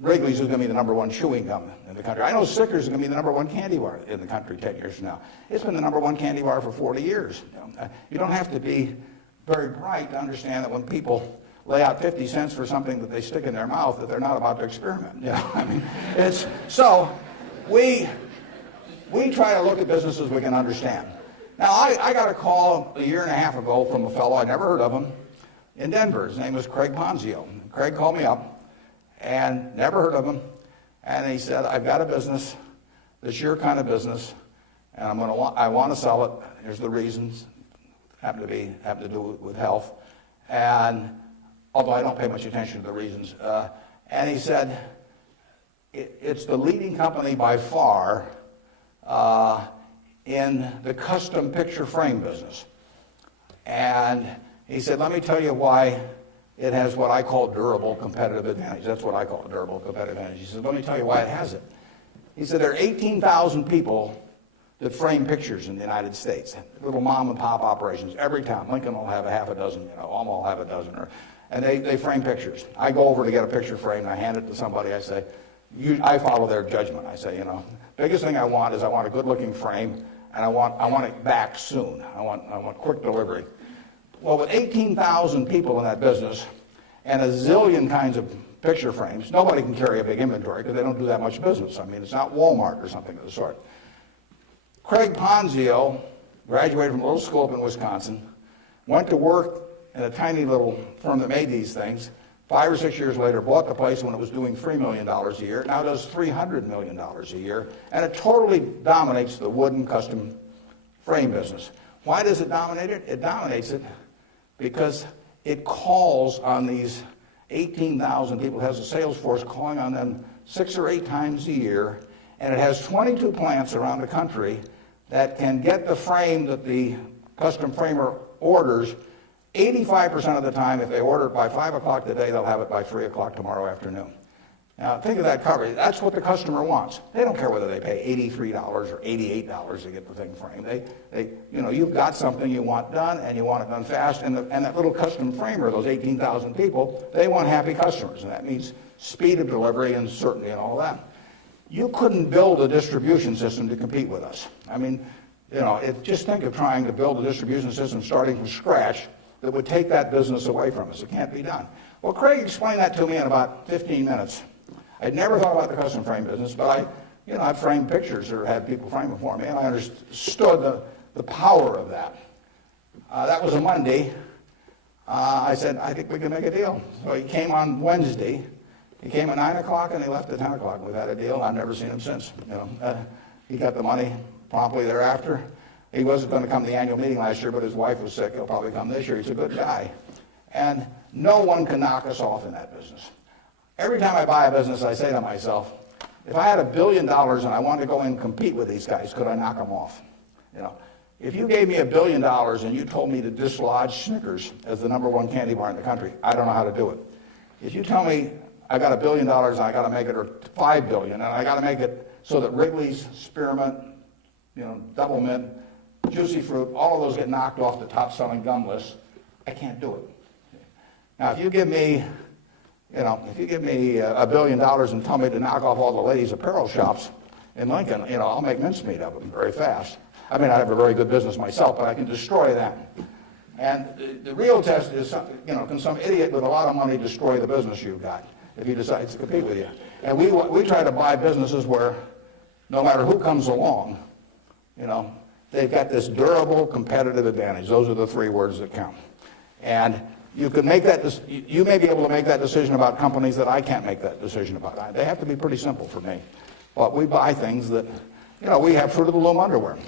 Wrigley's is going to be the number one chewing gum in the country. I know Snickers is going to be the number one candy bar in the country 10 years from now. It's been the number one candy bar for 40 years. You don't have to be very bright to understand that when people lay out 50 cents for something that they stick in their mouth, that they're not about to experiment. I mean, so we try to look at businesses we can understand. Now, I got a call a year and a half ago from a fellow, I never heard of him, in Denver. His name was Craig Ponzio. Craig called me up, and never heard of him, and he said, I've got a business that's your kind of business, and I want to sell it. Here's the reasons. Happen to do with health, and although I don't pay much attention to the reasons. And he said, it's the leading company by far in the custom picture frame business. And he said, let me tell you why it has what I call durable competitive advantage. That's what I call a durable competitive advantage. He said, let me tell you why it has it. He said, there are 18,000 people that frame pictures in the United States, little mom and pop operations. Every town, Lincoln will have a half a dozen, Alma will have a dozen, and they frame pictures. I go over to get a picture framed, I hand it to somebody, I say, I follow their judgment. I say, biggest thing I want is I want a good-looking frame, and I want it back soon. I want quick delivery. Well, with 18,000 people in that business and a zillion kinds of picture frames, nobody can carry a big inventory because they don't do that much business. I mean, it's not Walmart or something of the sort. Craig Ponzio graduated from a little school up in Wisconsin, went to work in a tiny little firm that made these things. 5 or 6 years later, bought the place when it was doing $3 million a year. Now does $300 million a year, and it totally dominates the wooden custom frame business. Why does it dominate it? It dominates it because it calls on these 18,000 people. It has a sales force calling on them 6 or 8 times a year, and it has 22 plants around the country that can get the frame that the custom framer orders 85% of the time. If they order it by 5 o'clock today, they'll have it by 3 o'clock tomorrow afternoon. Now, think of that coverage. That's what the customer wants. They don't care whether they pay $83 or $88 to get the thing framed. You've got something you want done, and you want it done fast, and that little custom framer, those 18,000 people, they want happy customers, and that means speed of delivery and certainty and all that. You couldn't build a distribution system to compete with us. I mean, just think of trying to build a distribution system starting from scratch that would take that business away from us. It can't be done. Well, Craig explained that to me in about 15 minutes. I'd never thought about the custom frame business, but I framed pictures or had people frame them for me, and I understood the power of that. That was a Monday. I said, I think we can make a deal. So he came on Wednesday. He came at 9 o'clock and he left at 10 o'clock. We've had a deal. I've never seen him since. He got the money promptly thereafter. He wasn't going to come to the annual meeting last year, but his wife was sick. He'll probably come this year. He's a good guy. And no one can knock us off in that business. Every time I buy a business, I say to myself, if I had $1 billion and I wanted to go in and compete with these guys, could I knock them off? If you gave me $1 billion and you told me to dislodge Snickers as the number one candy bar in the country, I don't know how to do it. If you tell me I got $1 billion and I got to make it, or $5 billion, and I got to make it so that Wrigley's, Spearmint, Double Mint, Juicy Fruit, all of those get knocked off the top-selling gum list, I can't do it. Now, if you give me $1 billion and tell me to knock off all the ladies' apparel shops in Lincoln, I'll make mincemeat of them very fast. I mean, I have a very good business myself, but I can destroy them. And the real test is, can some idiot with a lot of money destroy the business you've got if he decides to compete with you? And we try to buy businesses where no matter who comes along, they've got this durable competitive advantage. Those are the 3 words that count. And you can make that. You may be able to make that decision about companies that I can't make that decision about. They have to be pretty simple for me. But we buy things that, we have Fruit of the Loom underwear.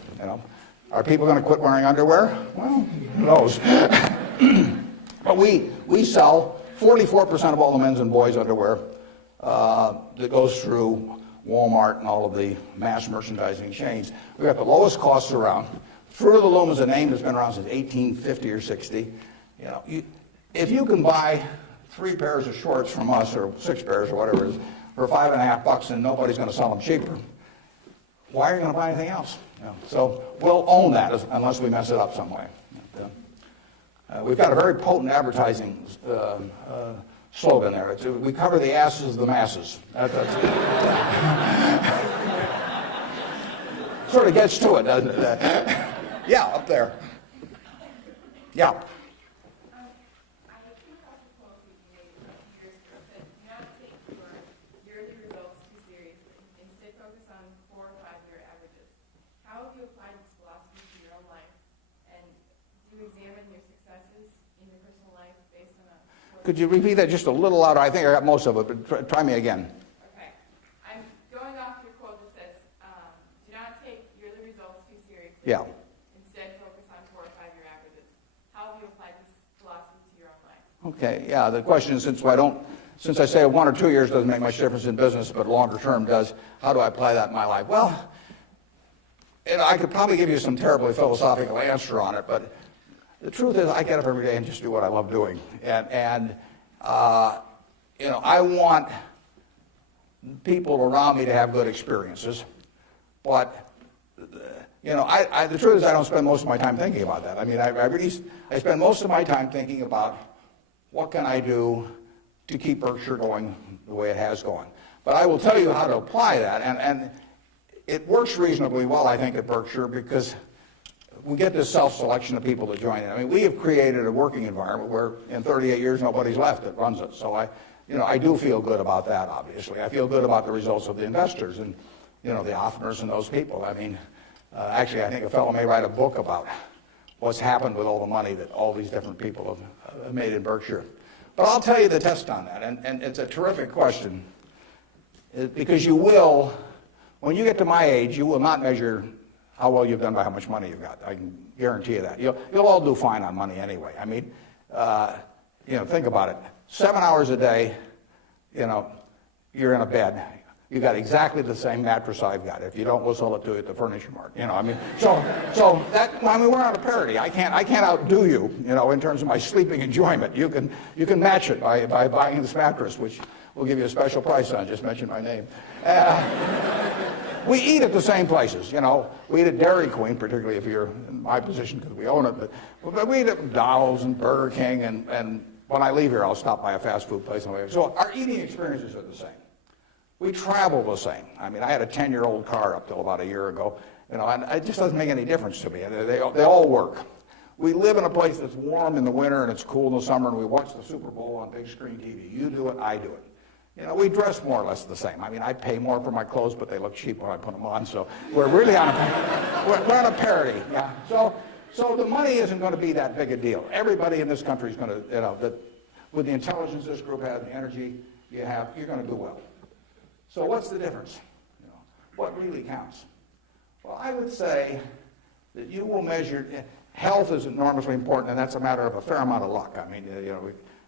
Are people going to quit wearing underwear? Well, who knows? But we sell 44% of all the men's and boys' underwear that goes through Walmart and all of the mass merchandising chains. We've got the lowest costs around. Fruit of the Loom is a name that's been around since 1850 or 60. If you can buy 3 pairs of shorts from us, or 6 pairs or whatever it is, for $5.50 and nobody's going to sell them cheaper, why are you going to buy anything else? So we'll own that unless we mess it up some way. We've got a very potent advertising slogan there. We cover the asses of the masses. Sort of gets to it, doesn't it? Yeah, up there. Yeah. Could you repeat that just a little louder? I think I got most of it, but try me again. Okay. I'm going off your quote that says, do not take yearly results too seriously. Yeah. Instead, focus on 4 or 5-year averages. How have you applied this philosophy to your own life? Okay, yeah, the question is, since I say 1 or 2 years doesn't make much difference in business, but longer term does, how do I apply that in my life? Well, I could probably give you some terribly philosophical answer on it, but the truth is, I get up every day and just do what I love doing, and I want people around me to have good experiences, but the truth is, I don't spend most of my time thinking about that. I mean, I spend most of my time thinking about what can I do to keep Berkshire going the way it has gone. But I will tell you how to apply that, and it works reasonably well, I think, at Berkshire because we get this self-selection of people that join in. I mean, we have created a working environment where in 38 years nobody's left that runs it. So I do feel good about that, obviously. I feel good about the results of the investors and, the Hoffners and those people. I mean, actually, I think a fellow may write a book about what's happened with all the money that all these different people have made in Berkshire. But I'll tell you the test on that, and it's a terrific question, because you will, when you get to my age, you will not measure how well you've done by how much money you've got. I can guarantee you that. You'll all do fine on money anyway. I mean, think about it. 7 hours a day, you're in a bed. You got exactly the same mattress I've got. If you don't, we'll sell it to you at the furniture mart. We're on a parity. I can't outdo you, in terms of my sleeping enjoyment. You can match it by buying this mattress, which we'll give you a special price on. Just mention my name. We eat at the same places, We eat at Dairy Queen, particularly if you're in my position because we own it. But we eat at McDonald's and Burger King, and when I leave here, I'll stop by a fast food place on the way. So our eating experiences are the same. We travel the same. I mean, I had a 10-year-old car up till about a year ago, and it just doesn't make any difference to me. They all work. We live in a place that's warm in the winter and it's cool in the summer, and we watch the Super Bowl on big screen TV. You do it, I do it. We dress more or less the same. I mean, I pay more for my clothes, but they look cheap when I put them on. So we're really on a parity. Yeah. So the money isn't going to be that big a deal. Everybody in this country is going to, with the intelligence this group has, the energy you have, you're going to do well. So what's the difference? What really counts? Well, I would say that you will measure. Health is enormously important, and that's a matter of a fair amount of luck. I mean,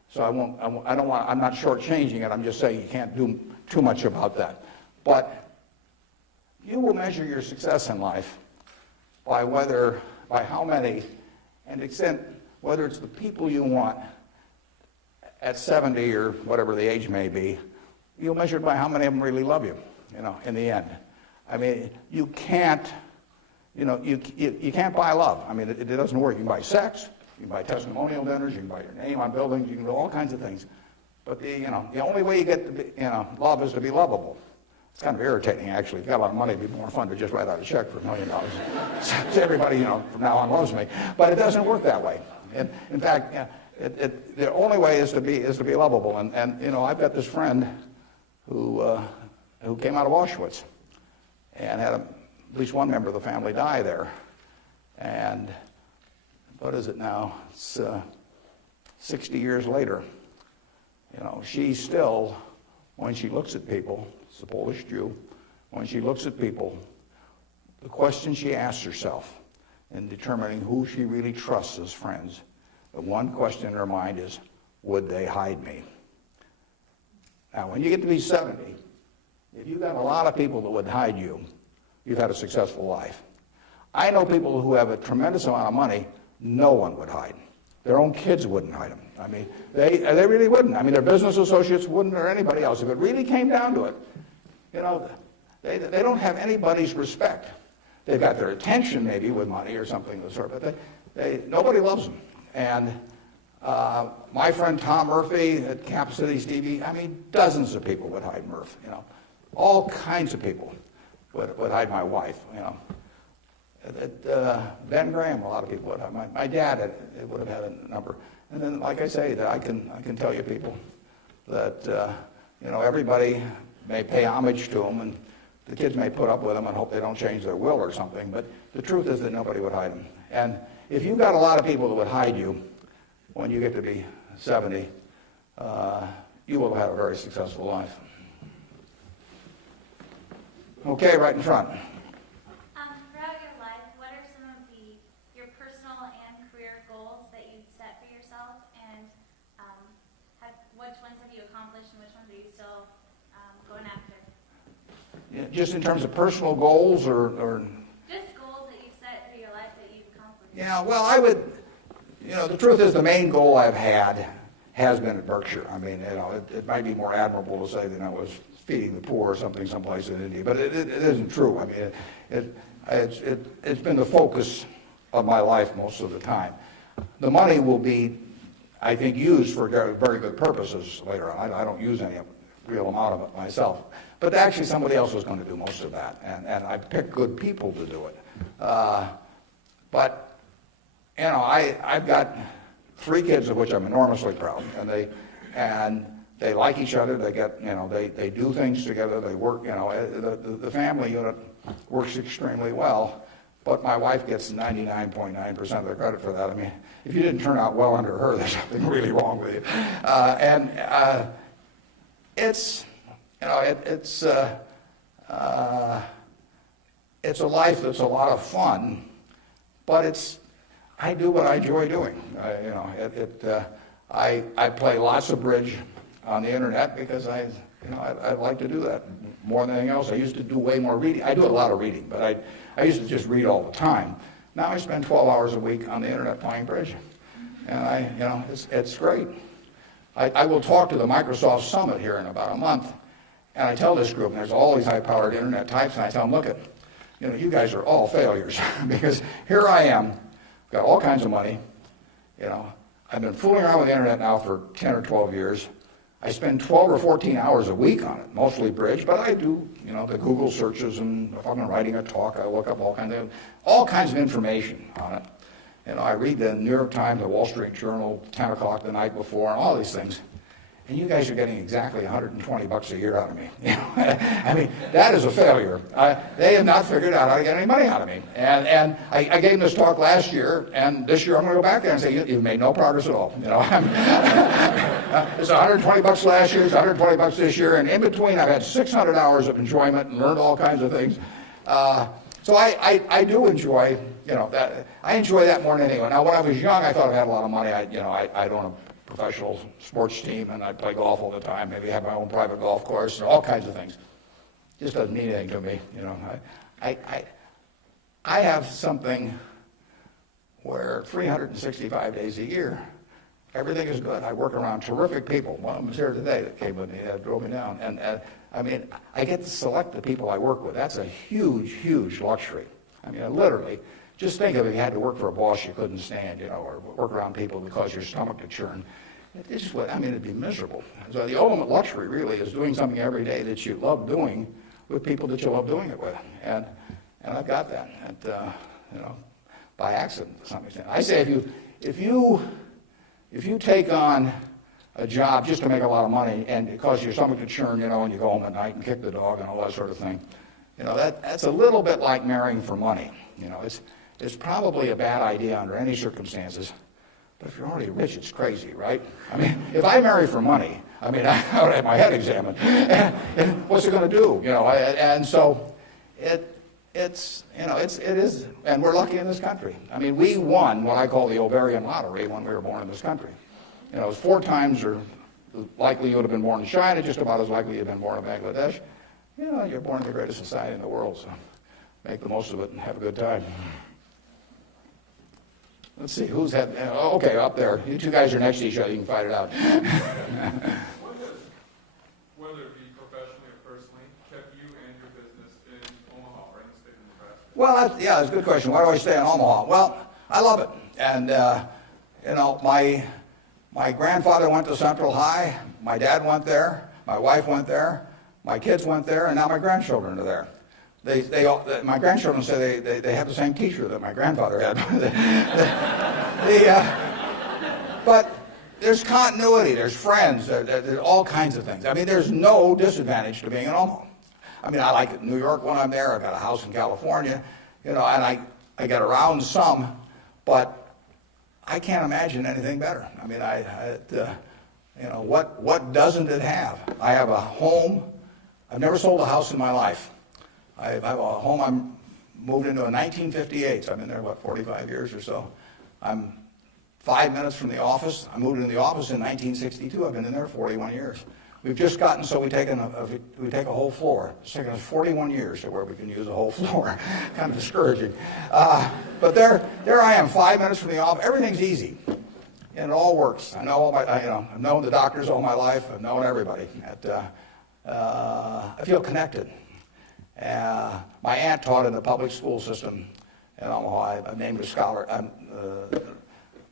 so I'm not shortchanging it. I'm just saying you can't do too much about that. But you will measure your success in life by how many, and extent, whether it's the people you want at 70 or whatever the age may be, you'll measure it by how many of them really love you, in the end. I mean, you can't buy love. I mean, it doesn't work. You can buy sex. You can buy testimonial dinners, you can buy your name on buildings, you can do all kinds of things. But the only way you get to be, love is to be lovable. It's kind of irritating, actually. If you've got a lot of money, it'd be more fun to just write out a check for $1 million. So everybody, from now on loves me. But it doesn't work that way. And in fact, the only way is to be lovable. And I've got this friend who came out of Auschwitz and had at least one member of the family die there. And what is it now? It's 60 years later. She still, when she looks at people, it's a Polish Jew, when she looks at people, the question she asks herself in determining who she really trusts as friends, the one question in her mind is, would they hide me? Now, when you get to be 70, if you've got a lot of people that would hide you, you've had a successful life. I know people who have a tremendous amount of money, no one would hide. Their own kids wouldn't hide them. I mean, they really wouldn't. I mean, their business associates wouldn't, or anybody else. If it really came down to it, they don't have anybody's respect. They've got their attention maybe with money or something of the sort, but nobody loves them. And My friend Tom Murphy at Cap Cities TV, I mean, dozens of people would hide Murph, you know. All kinds of people would hide my wife, you know. Ben Graham, a lot of people would hide. My dad would have had a number. And then, like I say, that I can tell you people that, you know, everybody may pay homage to them, and the kids may put up with them and hope they don't change their will or something, but the truth is that nobody would hide them. And if you've got a lot of people that would hide you when you get to be 70, you will have a very successful life. Okay, right in front. Throughout your life, what are some of your personal and career goals that you've set for yourself, and which ones have you accomplished and which ones are you still going after? Yeah, just in terms of personal goals or just goals that you've set for your life that you've accomplished. Yeah, well, I would, you know, the truth is the main goal I've had has been at Berkshire. I mean, you know, it might be more admirable to say that I was feeding the poor or something someplace in India, but it isn't true. I mean, it's been the focus of my life most of the time. The money will be, I think, used for very good purposes later on. I don't use any real amount of it myself. But actually somebody else was going to do most of that, and I picked good people to do it. But, you know, I've got 3 kids of which I'm enormously proud, and they like each other. They get, you know, they do things together. They work, you know, the family unit works extremely well. But my wife gets 99.9% of the credit for that. I mean, if you didn't turn out well under her, there's something really wrong with you. It's, you know, it's a life that's a lot of fun, but I do what I enjoy doing. You know, I play lots of bridge on the internet because I like to do that more than anything else. I used to do way more reading. I do a lot of reading, but I used to just read all the time. Now I spend 12 hours a week on the internet playing bridge, and you know, it's great. I will talk to the Microsoft Summit here in about a month, and I tell this group, and there's all these high-powered internet types, and I tell them, look, you know, you guys are all failures because here I am, got all kinds of money, you know. I've been fooling around with the internet now for 10 or 12 years. I spend 12 or 14 hours a week on it, mostly bridge, but I do, you know, the Google searches, and if I'm writing a talk, I look up all kinds of information on it. You know, I read the New York Times, the Wall Street Journal, 10 o'clock the night before, and all these things. And you guys are getting exactly $120 a year out of me. You know? I mean, that is a failure. They have not figured out how to get any money out of me. And I gave this talk last year, and this year I'm going to go back there and say, you've made no progress at all. You know, it's $120 last year, it's $120 this year, and in between I've had 600 hours of enjoyment and learned all kinds of things. So I do enjoy, you know, that. I enjoy that more than anyone. Now, when I was young, I thought I had a lot of money. I'd own a professional sports team, and I play golf all the time. Maybe have my own private golf course, and all kinds of things. Just doesn't mean anything to me, you know. I have something where 365 days a year, everything is good. I work around terrific people. One of them is here today that came with me, that drove me down. And I mean, I get to select the people I work with. That's a huge, huge luxury. I mean, literally. Just think of if you had to work for a boss you couldn't stand, you know, or work around people that cause your stomach to churn. It'd be miserable. So the ultimate luxury really is doing something every day that you love doing with people that you love doing it with. And I've got that, you know, by accident to some extent. I say if you take on a job just to make a lot of money and it causes your stomach to churn, you know, and you go home at night and kick the dog and all that sort of thing, you know, that's a little bit like marrying for money. You know, it's probably a bad idea under any circumstances, but if you're already rich, it's crazy, right? I mean, if I marry for money, I mean, I would have my head examined, and what's it going to do? You know, and so it is, and we're lucky in this country. I mean, we won what I call the ovarian lottery when we were born in this country. You know, it was 4 times or likely you would have been born in China, just about as likely you'd have been born in Bangladesh. You know, you're born in the greatest society in the world, so make the most of it and have a good time. Let's see, who's had, okay, up there. You 2 guys are next to each other, you can fight it out. What has, whether it be professionally or personally, kept you and your business in Omaha or in the state of Nebraska? Well, that's a good question. Why do I stay in Omaha? Well, I love it. And, you know, My grandfather went to Central High, my dad went there, my wife went there, my kids went there, and now my grandchildren are there. My grandchildren say they have the same teacher that my grandfather had. But there's continuity, there's friends, there's all kinds of things. I mean, there's no disadvantage to being in Omaha. I mean, I like New York when I'm there. I've got a house in California, and I get around some, but I can't imagine anything better. I mean, what doesn't it have? I have a home. I've never sold a house in my life. I have a home I moved into in 1958, so I've been there, 45 years or so. I'm 5 minutes from the office. I moved into the office in 1962. I've been in there 41 years. We've just gotten so we take a whole floor. It's taken us 41 years to where we can use a whole floor. Kind of discouraging. But there I am, 5 minutes from the office. Everything's easy, and it all works. I know I've known the doctors all my life. I've known everybody. I feel connected. My aunt taught in the public school system in Omaha. I've named a scholar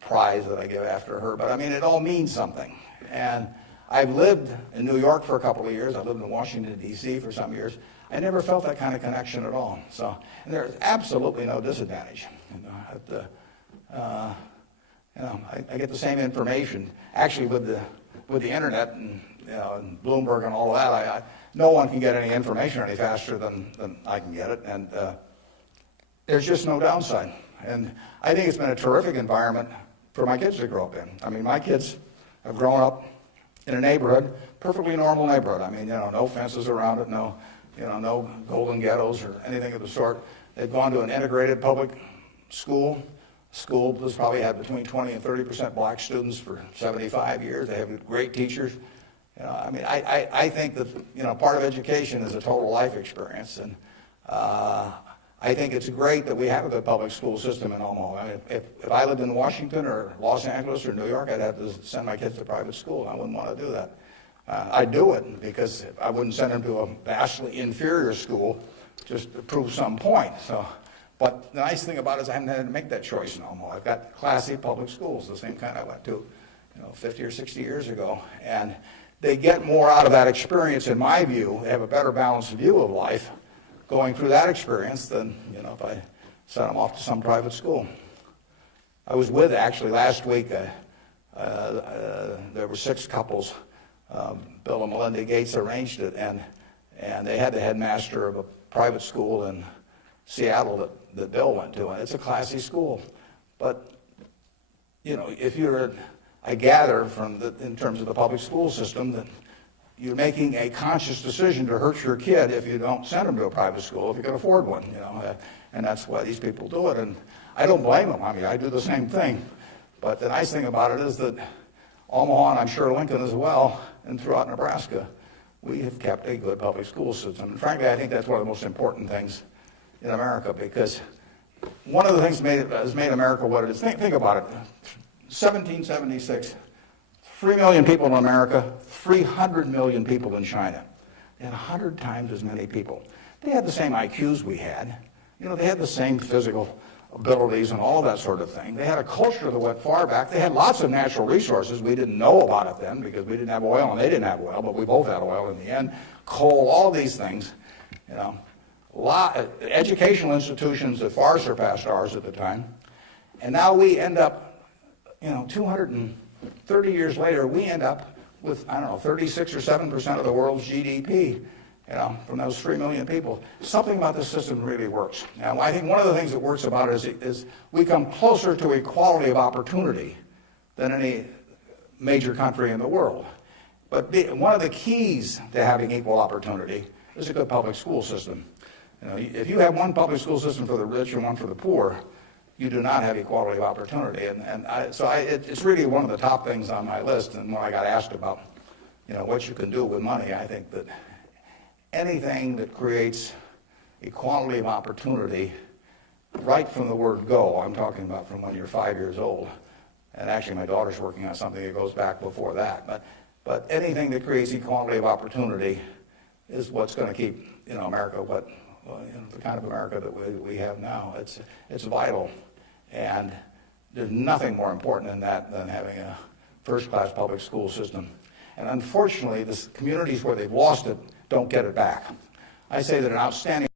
prize that I give after her. But I mean, it all means something. And I've lived in New York for a couple of years. I lived in Washington, D.C. for some years. I never felt that kind of connection at all. So, and there's absolutely no disadvantage. I get the same information. Actually, with the internet and Bloomberg and all that, no one can get any information any faster than I can get it. And there's just no downside. And I think it's been a terrific environment for my kids to grow up in. I mean, my kids have grown up in a neighborhood, perfectly normal neighborhood. I mean, no fences around it, no golden ghettos or anything of the sort. They've gone to an integrated public school. School that's probably had between 20 and 30% black students for 75 years. They have great teachers. I mean, I think that part of education is a total life experience, and I think it's great that we have a good public school system in Omaha. I mean, if I lived in Washington or Los Angeles or New York, I'd have to send my kids to private school. I wouldn't want to do that. I'd do it because I wouldn't send them to a vastly inferior school just to prove some point. But the nice thing about it is I haven't had to make that choice in Omaha. I've got classy public schools, the same kind I went to 50 or 60 years ago. And they get more out of that experience, in my view. They have a better balanced view of life going through that experience than if I sent them off to some private school. I was with, actually, last week, there were 6 couples. Bill and Melinda Gates arranged it, and they had the headmaster of a private school in Seattle that Bill went to, and it's a classy school. But, if I gather in terms of the public school system that you're making a conscious decision to hurt your kid if you don't send them to a private school if you can afford one, and that's why these people do it. And I don't blame them. I mean, I do the same thing. But the nice thing about it is that Omaha, and I'm sure Lincoln as well, and throughout Nebraska, we have kept a good public school system. And frankly, I think that's one of the most important things in America, because one of the things that has made America what it is, think about it. 1776, 3 million people in America, 300 million people in China. They had 100 times as many people. They had the same IQs we had. They had the same physical abilities and all of that sort of thing. They had a culture that went far back. They had lots of natural resources. We didn't know about it then because we didn't have oil and they didn't have oil, but we both had oil in the end. Coal, all of these things. Educational institutions that far surpassed ours at the time. And now we end up, 230 years later, we end up with, 36 or 7% of the world's GDP, from those 3 million people. Something about this system really works. Now, I think one of the things that works about it is we come closer to equality of opportunity than any major country in the world. But one of the keys to having equal opportunity is a good public school system. If you have one public school system for the rich and one for the poor, you do not have equality of opportunity. It's really one of the top things on my list. And when I got asked about, what you can do with money, I think that anything that creates equality of opportunity, right from the word go, I'm talking about from when you're 5 years old, and actually my daughter's working on something that goes back before that, but anything that creates equality of opportunity is what's going to keep, America the kind of America that we have now. It's vital, and there's nothing more important than that than having a first-class public school system. And unfortunately, the communities where they've lost it don't get it back. I say that an outstanding